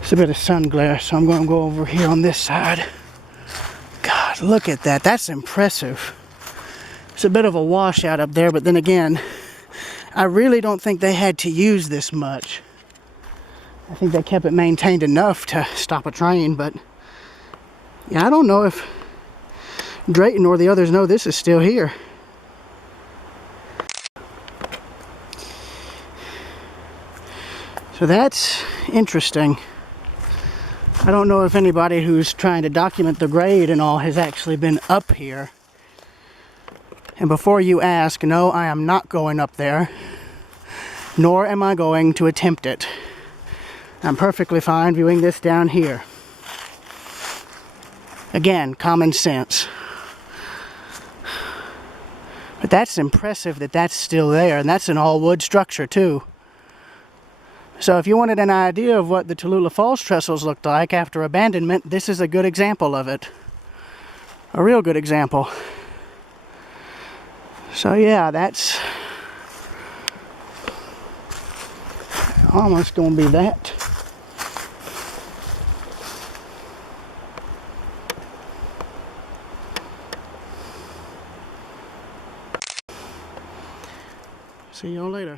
It's a bit of sun glare, so I'm going to go over here on this side. God, look at that. That's impressive. It's a bit of a washout up there, but then again, I really don't think they had to use this much. I think they kept it maintained enough to stop a train, but yeah, I don't know if Drayton or the others know this is still here. So that's interesting. I don't know if anybody who's trying to document the grade and all has actually been up here. And before you ask, no, I am not going up there, nor am I going to attempt it. I'm perfectly fine viewing this down here. Again, common sense. But that's impressive that that's still there, and that's an all-wood structure too. So if you wanted an idea of what the Tallulah Falls trestles looked like after abandonment, this is a good example of it. A real good example. So yeah, that's almost gonna be that. See y'all later.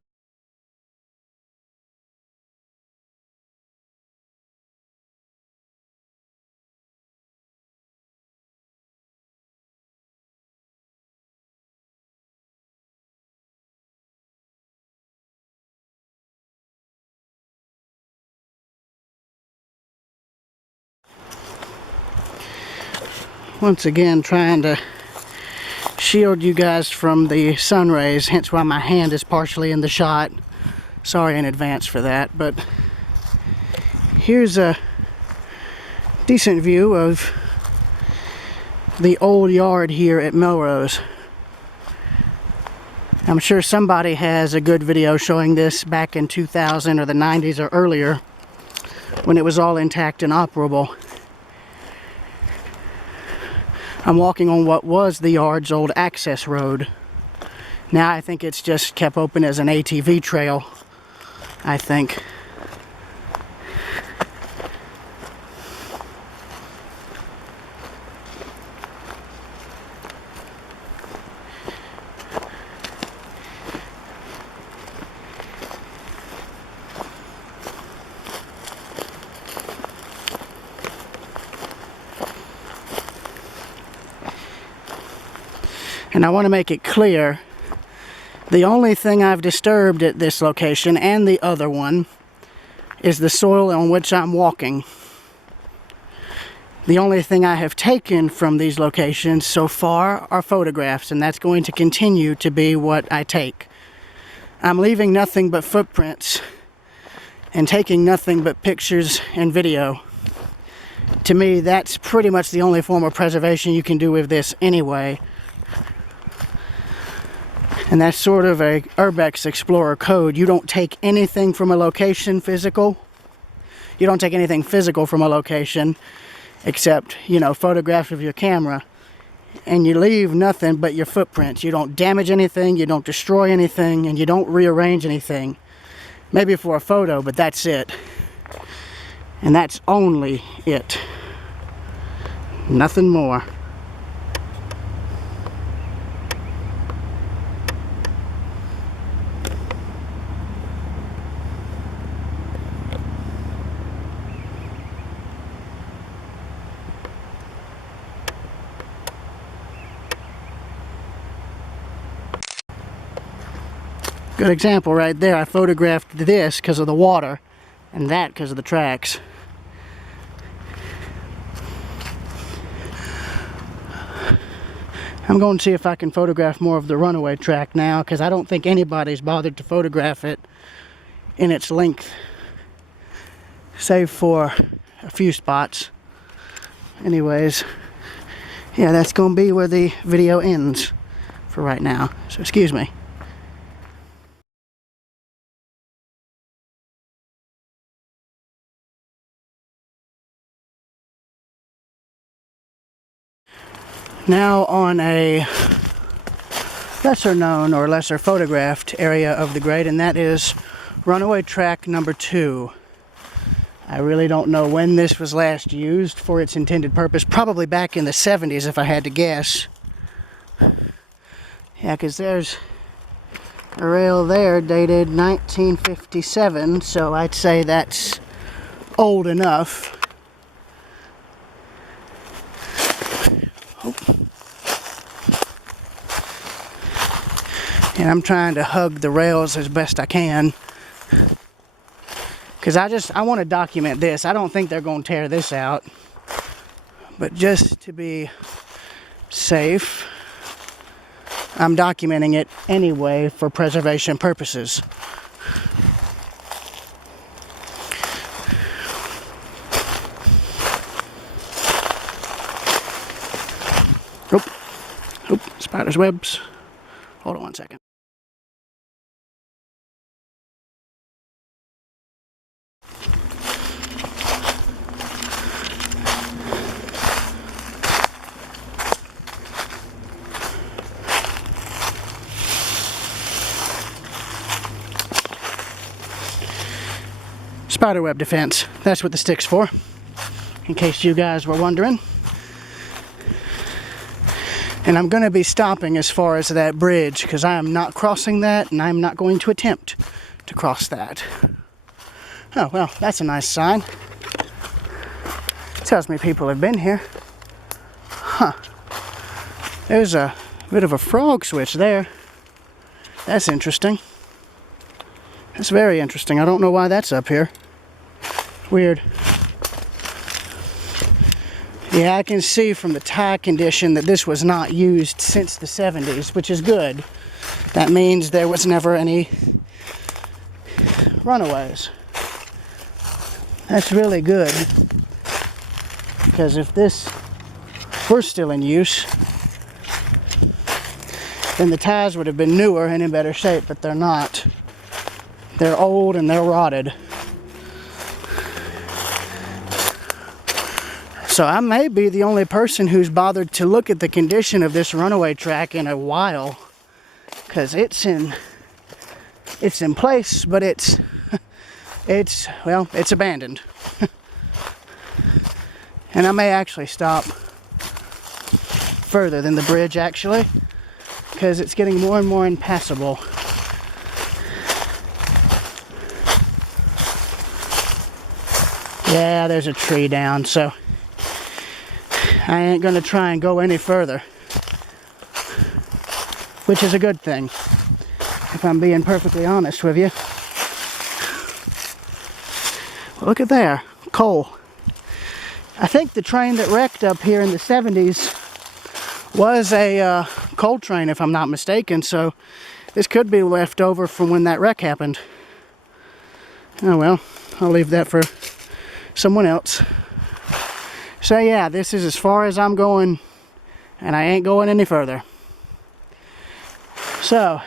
Once again, trying to shield you guys from the sun rays, hence why my hand is partially in the shot. Sorry in advance for that, but here's a decent view of the old yard here at Melrose. I'm sure somebody has a good video showing this back in 2000 or the 90s or earlier, when it was all intact and operable. I'm walking on what was the yard's old access road. Now I think it's just kept open as an ATV trail, I think. And I want to make it clear, the only thing I've disturbed at this location and the other one is the soil on which I'm walking. The only thing I have taken from these locations so far are photographs, and that's going to continue to be what I take. I'm leaving nothing but footprints and taking nothing but pictures and video. To me, that's pretty much the only form of preservation you can do with this anyway. And that's sort of a Urbex Explorer code. You don't take anything from a location physical. You don't take anything physical from a location except, you know, photographs with your camera. And you leave nothing but your footprints. You don't damage anything, you don't destroy anything, and you don't rearrange anything. Maybe for a photo, but that's it. And that's only it. Nothing more. Good example right there. I photographed this because of the water and that because of the tracks. I'm going to see if I can photograph more of the runaway track now, because I don't think anybody's bothered to photograph it in its length, save for a few spots. Anyways, yeah, that's going to be where the video ends for right now, so excuse me. Now on a lesser known or lesser photographed area of the grade, and that is runaway track number 2. I really don't know when this was last used for its intended purpose. Probably back in the 70s if I had to guess. Yeah, because there's a rail there dated 1957, so I'd say that's old enough. Oh. And I'm trying to hug the rails as best I can. Because I want to document this. I don't think they're going to tear this out. But just to be safe, I'm documenting it anyway for preservation purposes. Oop, spider's webs. Hold on one second. Spiderweb defense. That's what the stick's for, in case you guys were wondering. And I'm going to be stopping as far as that bridge, because I am not crossing that, and I'm not going to attempt to cross that. Oh, well, that's a nice sign. Tells me people have been here. Huh. There's a bit of a frog switch there. That's interesting. That's very interesting. I don't know why that's up here. Weird. Yeah, I can see from the tire condition that this was not used since the 70s, which is good. That means there was never any runaways. That's really good. Because if this were still in use, then the tires would have been newer and in better shape, but they're not. They're old and they're rotted. So I may be the only person who's bothered to look at the condition of this runaway track in a while, because it's in place, but it's abandoned. And I may actually stop further than the bridge, actually, because it's getting more and more impassable. Yeah, there's a tree down, so I ain't gonna try and go any further, which is a good thing, if I'm being perfectly honest with you. Well, look at there, coal. I think the train that wrecked up here in the 70s was a coal train, if I'm not mistaken, so this could be left over from when that wreck happened. Oh well, I'll leave that for someone else. So yeah, this is as far as I'm going, and I ain't going any further. So,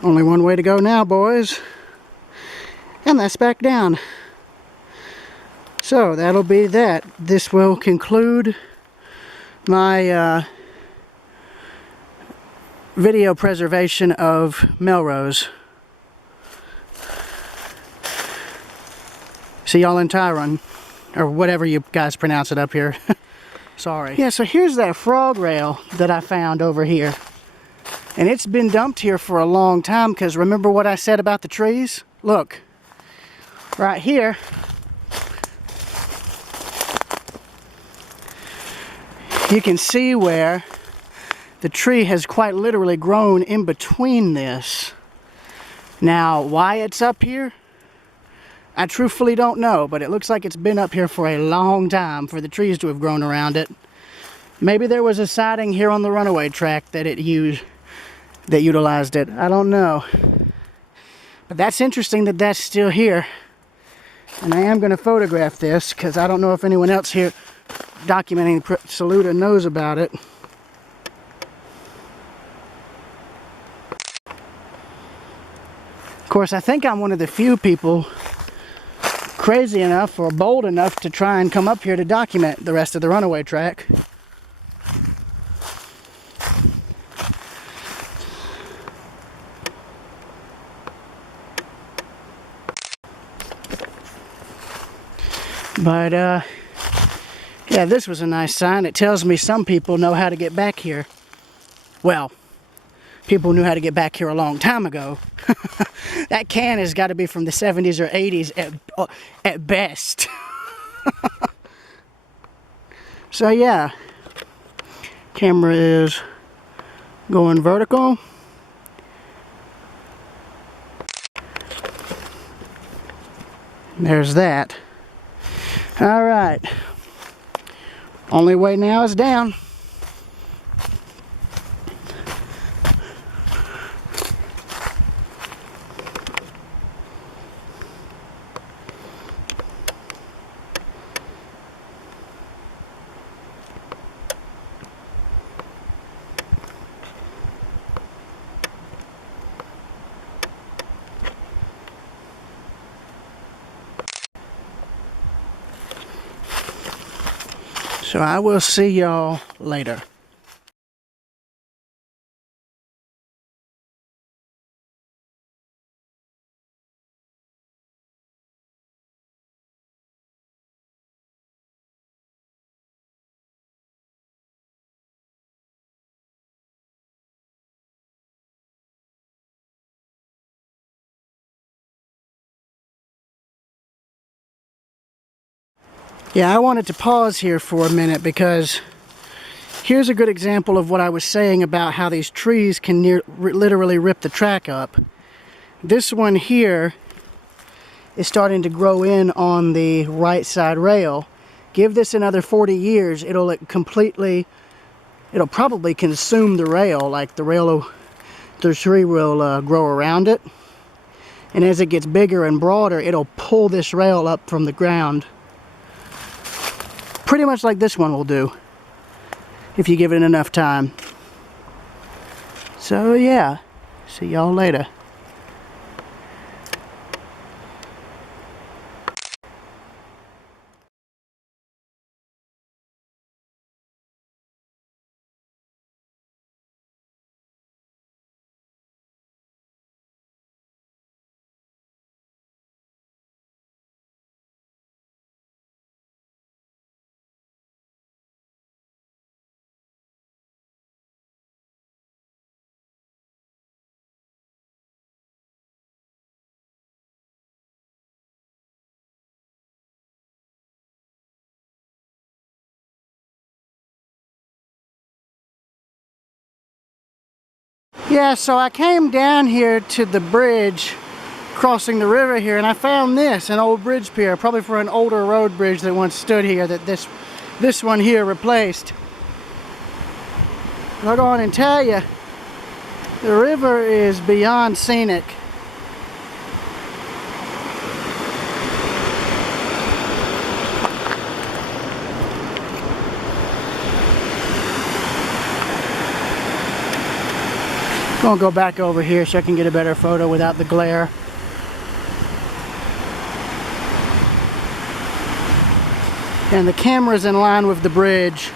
only one way to go now, boys, and that's back down. So that'll be that. This will conclude my video preservation of Melrose. See y'all in Tryon, or whatever you guys pronounce it up here. Sorry. Yeah, so here's that frog rail that I found over here. And it's been dumped here for a long time, because remember what I said about the trees? Look, right here, you can see where the tree has quite literally grown in between this. Now, why it's up here, I truthfully don't know, but it looks like it's been up here for a long time for the trees to have grown around it. Maybe there was a siding here on the runaway track that utilized it. I don't know. But that's interesting that that's still here. And I am going to photograph this, because I don't know if anyone else here documenting Saluda knows about it. Of course, I think I'm one of the few people crazy enough or bold enough to try and come up here to document the rest of the runaway track. But yeah, this was a nice sign. It tells me some people know how to get back here. Well, people knew how to get back here a long time ago. That can has got to be from the 70s or 80s at best. So yeah, camera is going vertical. There's that. All right. Only way now is down. So I will see y'all later. Yeah, I wanted to pause here for a minute because here's a good example of what I was saying about how these trees can literally rip the track up. This one here is starting to grow in on the right side rail. Give this another 40 years, it'll probably consume the rail, like the tree will grow around it. And as it gets bigger and broader, it'll pull this rail up from the ground. Pretty much like this one will do, if you give it enough time. So yeah, see y'all later. Yeah, so I came down here to the bridge crossing the river here, and I found this, an old bridge pier, probably for an older road bridge that once stood here that this one here replaced. I'll go on and tell you, the river is beyond scenic. I'm gonna go back over here so I can get a better photo without the glare. And the camera's in line with the bridge.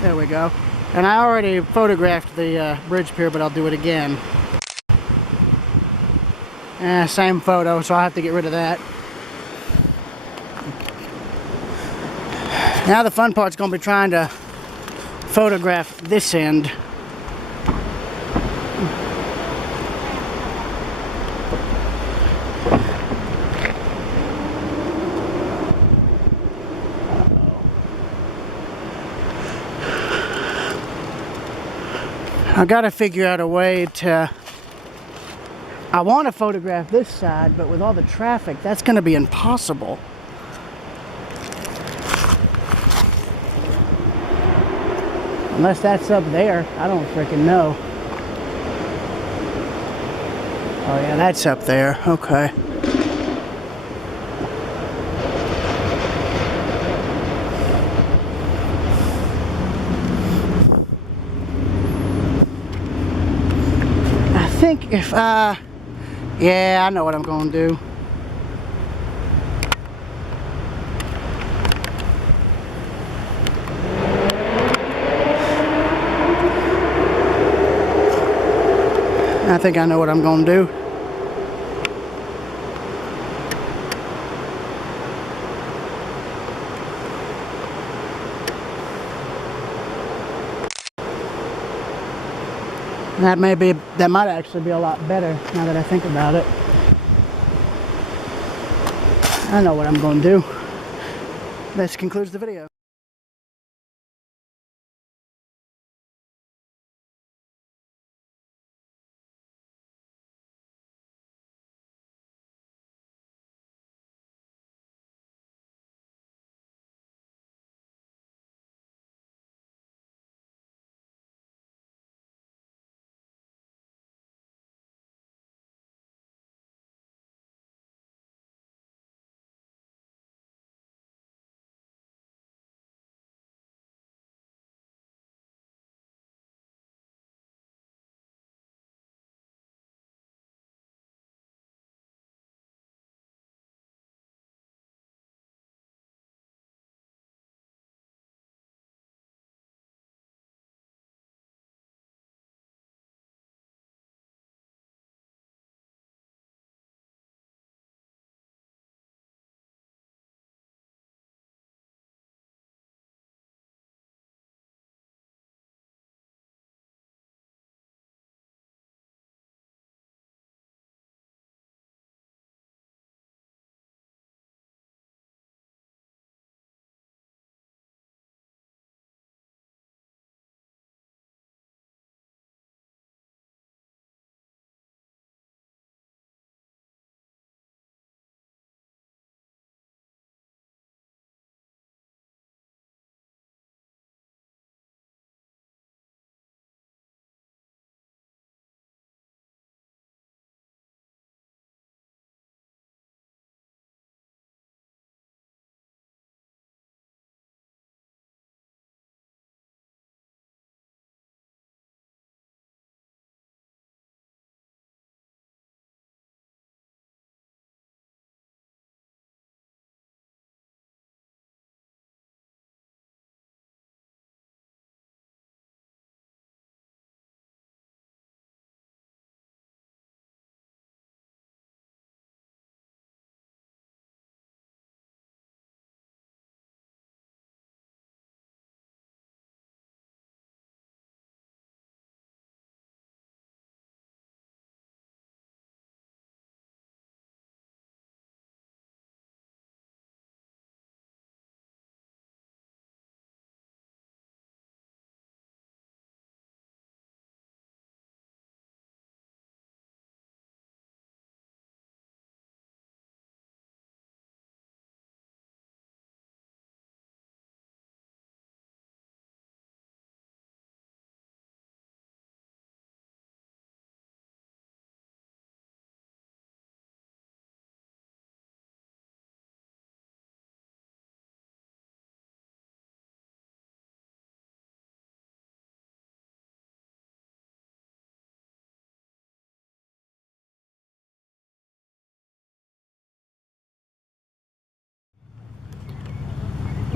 There we go. And I already photographed the bridge pier, but I'll do it again. Same photo, so I'll have to get rid of that. Now the fun part's gonna be trying to photograph this end. I gotta figure out a way to... I want to photograph this side, but with all the traffic, that's gonna be impossible. Unless that's up there. I don't freaking know. Oh yeah, that's up there. Okay. I think if yeah, I know what I'm gonna do. I think I know what I'm going to do. That might actually be a lot better now that I think about it. I know what I'm going to do. This concludes the video.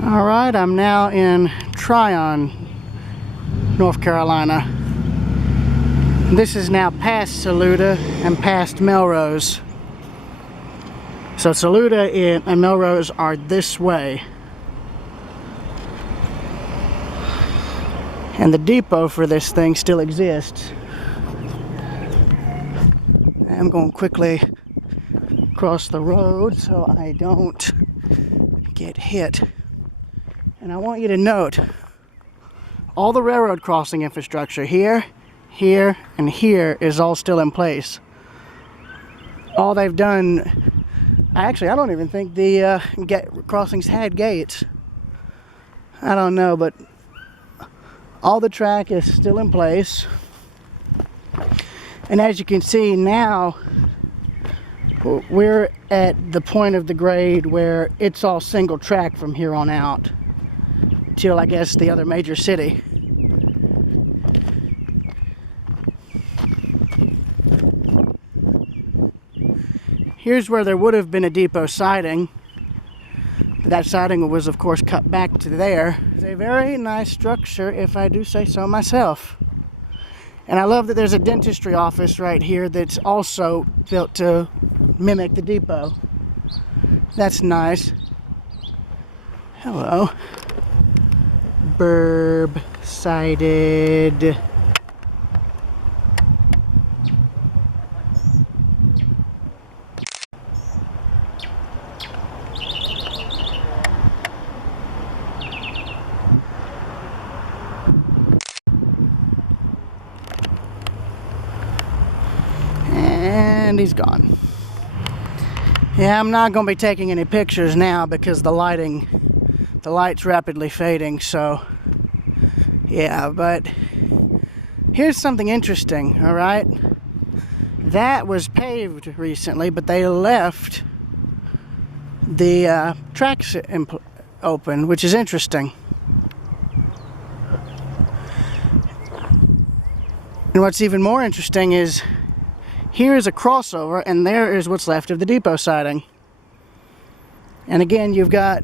Alright, I'm now in Tryon, North Carolina. This is now past Saluda and past Melrose. So Saluda and Melrose are this way. And the depot for this thing still exists. I'm going to quickly cross the road so I don't get hit. And I want you to note all the railroad crossing infrastructure here, here, and here is all still in place. All they've done, actually I don't even think the crossings had gates. I don't know, but all the track is still in place. And as you can see now, we're at the point of the grade where it's all single track from here on out till, I guess, the other major city. Here's where there would have been a depot siding. That siding was, of course, cut back to there. It's a very nice structure, if I do say so myself. And I love that there's a dentistry office right here that's also built to mimic the depot. That's nice. Hello. Burb-sided. And he's gone. Yeah, I'm not going to be taking any pictures now because the light's rapidly fading, so yeah, but here's something interesting, all right? That was paved recently, but they left the tracks open, which is interesting. And what's even more interesting is here is a crossover, and there is what's left of the depot siding. And again, you've got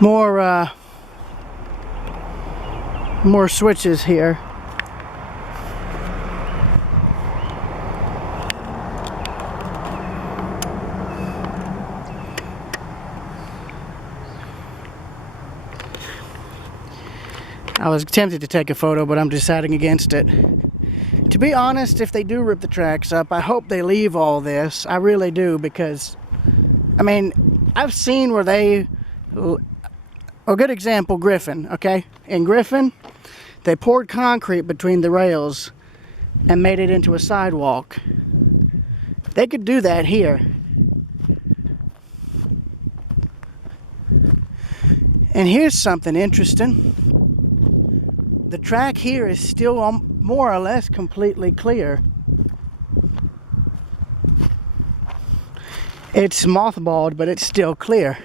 more switches here. I was tempted to take a photo, but I'm deciding against it. To be honest, if they do rip the tracks up, I hope they leave all this. I really do, because, I mean, I've seen where they... A good example, Griffin, okay? In Griffin, they poured concrete between the rails and made it into a sidewalk. They could do that here. And here's something interesting. The track here is still more or less completely clear. It's mothballed, but it's still clear.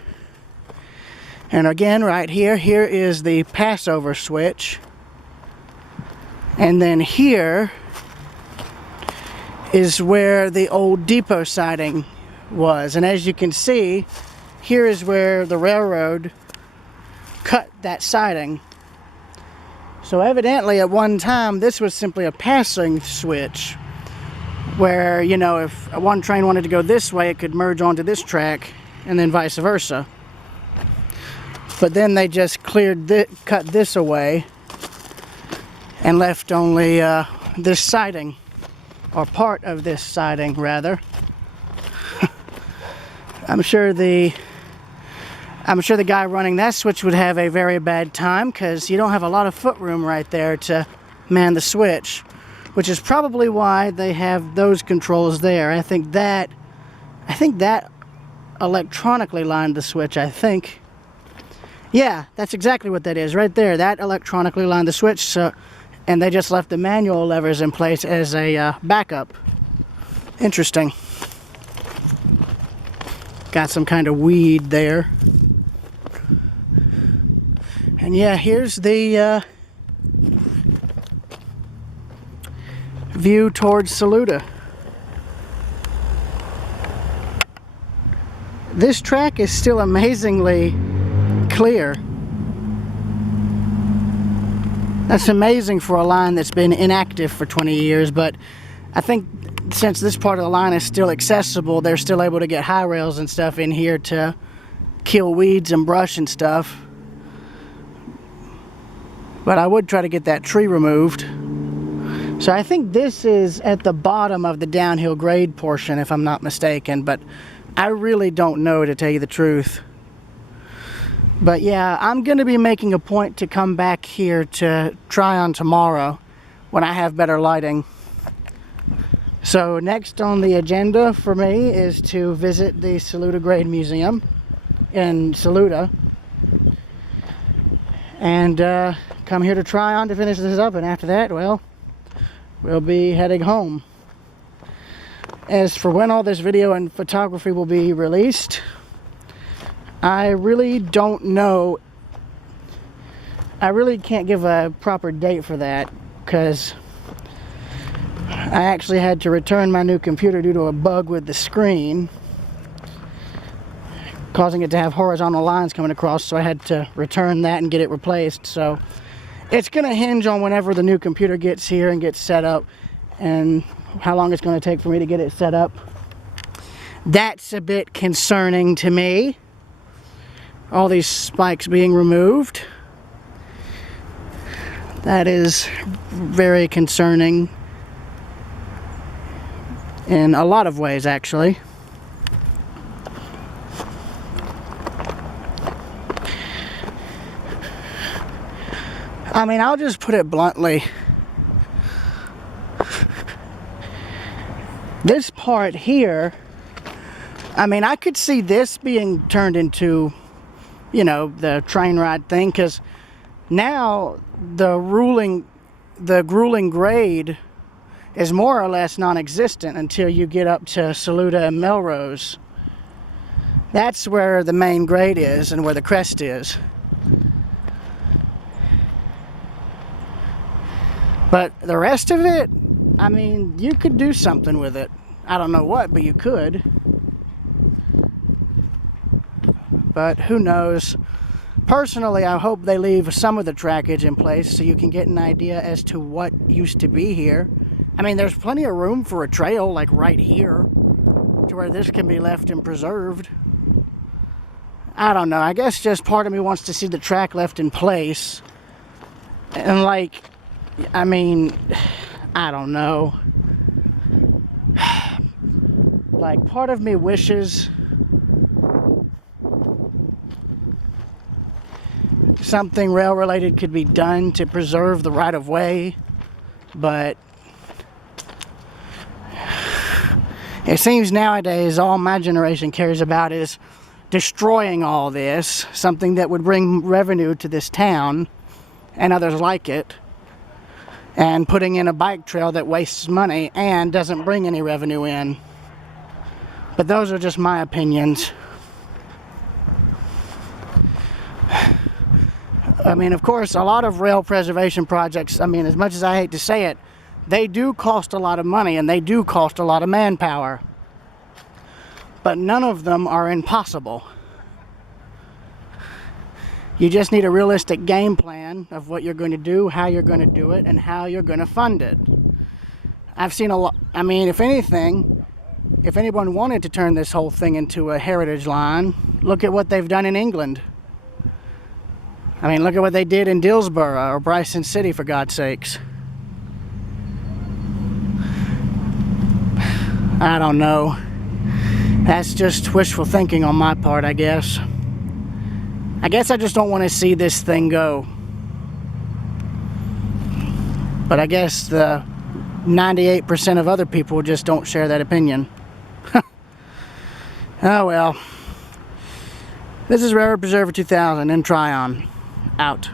And again, right here is the passover switch. And then here is where the old depot siding was. And as you can see, here is where the railroad cut that siding. So evidently at one time this was simply a passing switch where, you know, if one train wanted to go this way, it could merge onto this track and then vice versa. But then they just cut this away and left only this siding, or part of this siding rather. I'm sure the guy running that switch would have a very bad time, because you don't have a lot of foot room right there to man the switch, which is probably why they have those controls there. I think that electronically lined the switch, I think. Yeah, that's exactly what that is right there. That electronically lined the switch, so, and they just left the manual levers in place as a backup. Interesting. Got some kind of weed there. And yeah, here's the view towards Saluda. this track is still amazingly clear. That's amazing for a line that's been inactive for 20 years, but I think since this part of the line is still accessible, they're still able to get high rails and stuff in here to kill weeds and brush and stuff. But I would try to get that tree removed. So I think this is at the bottom of the downhill grade portion, if I'm not mistaken, but I really don't know, to tell you the truth. But yeah, I'm going to be making a point to come back here to Tryon tomorrow when I have better lighting. So next on the agenda for me is to visit the Saluda Grade Museum in Saluda. And come here to Tryon to finish this up, and after that, well, we'll be heading home. As for when all this video and photography will be released, I really don't know. I really can't give a proper date for that, because I actually had to return my new computer due to a bug with the screen, causing it to have horizontal lines coming across, so I had to return that and get it replaced. So it's going to hinge on whenever the new computer gets here and gets set up, and how long it's going to take for me to get it set up. That's a bit concerning to me. All these spikes being removed. That is very concerning in a lot of ways, actually. I mean, I'll just put it bluntly. This part here, I mean, I could see this being turned into, you know, the train ride thing, because now the grueling grade is more or less non-existent until you get up to Saluda and Melrose. That's where the main grade is and where the crest is. But the rest of it, I mean, you could do something with it. I don't know what, but you could. But who knows? Personally, I hope they leave some of the trackage in place so you can get an idea as to what used to be here. I mean, there's plenty of room for a trail, like right here, to where this can be left and preserved. I don't know. I guess just part of me wants to see the track left in place. And like, I mean, I don't know. Like, part of me wishes something rail related could be done to preserve the right of way, but it seems nowadays all my generation cares about is destroying all this, something that would bring revenue to this town and others like it, and putting in a bike trail that wastes money and doesn't bring any revenue in. But those are just my opinions. I mean, of course, a lot of rail preservation projects, I mean, as much as I hate to say it, they do cost a lot of money and they do cost a lot of manpower. But none of them are impossible. You just need a realistic game plan of what you're going to do, how you're going to do it, and how you're going to fund it. I've seen a lot. I mean, if anything, if anyone wanted to turn this whole thing into a heritage line, look at what they've done in England. I mean, look at what they did in Dillsborough or Bryson City, for God's sakes. I don't know. That's just wishful thinking on my part, I guess. I guess I just don't want to see this thing go. But I guess the 98% of other people just don't share that opinion. Oh well. This is Railroad Preserver 2000 in Tryon. Out.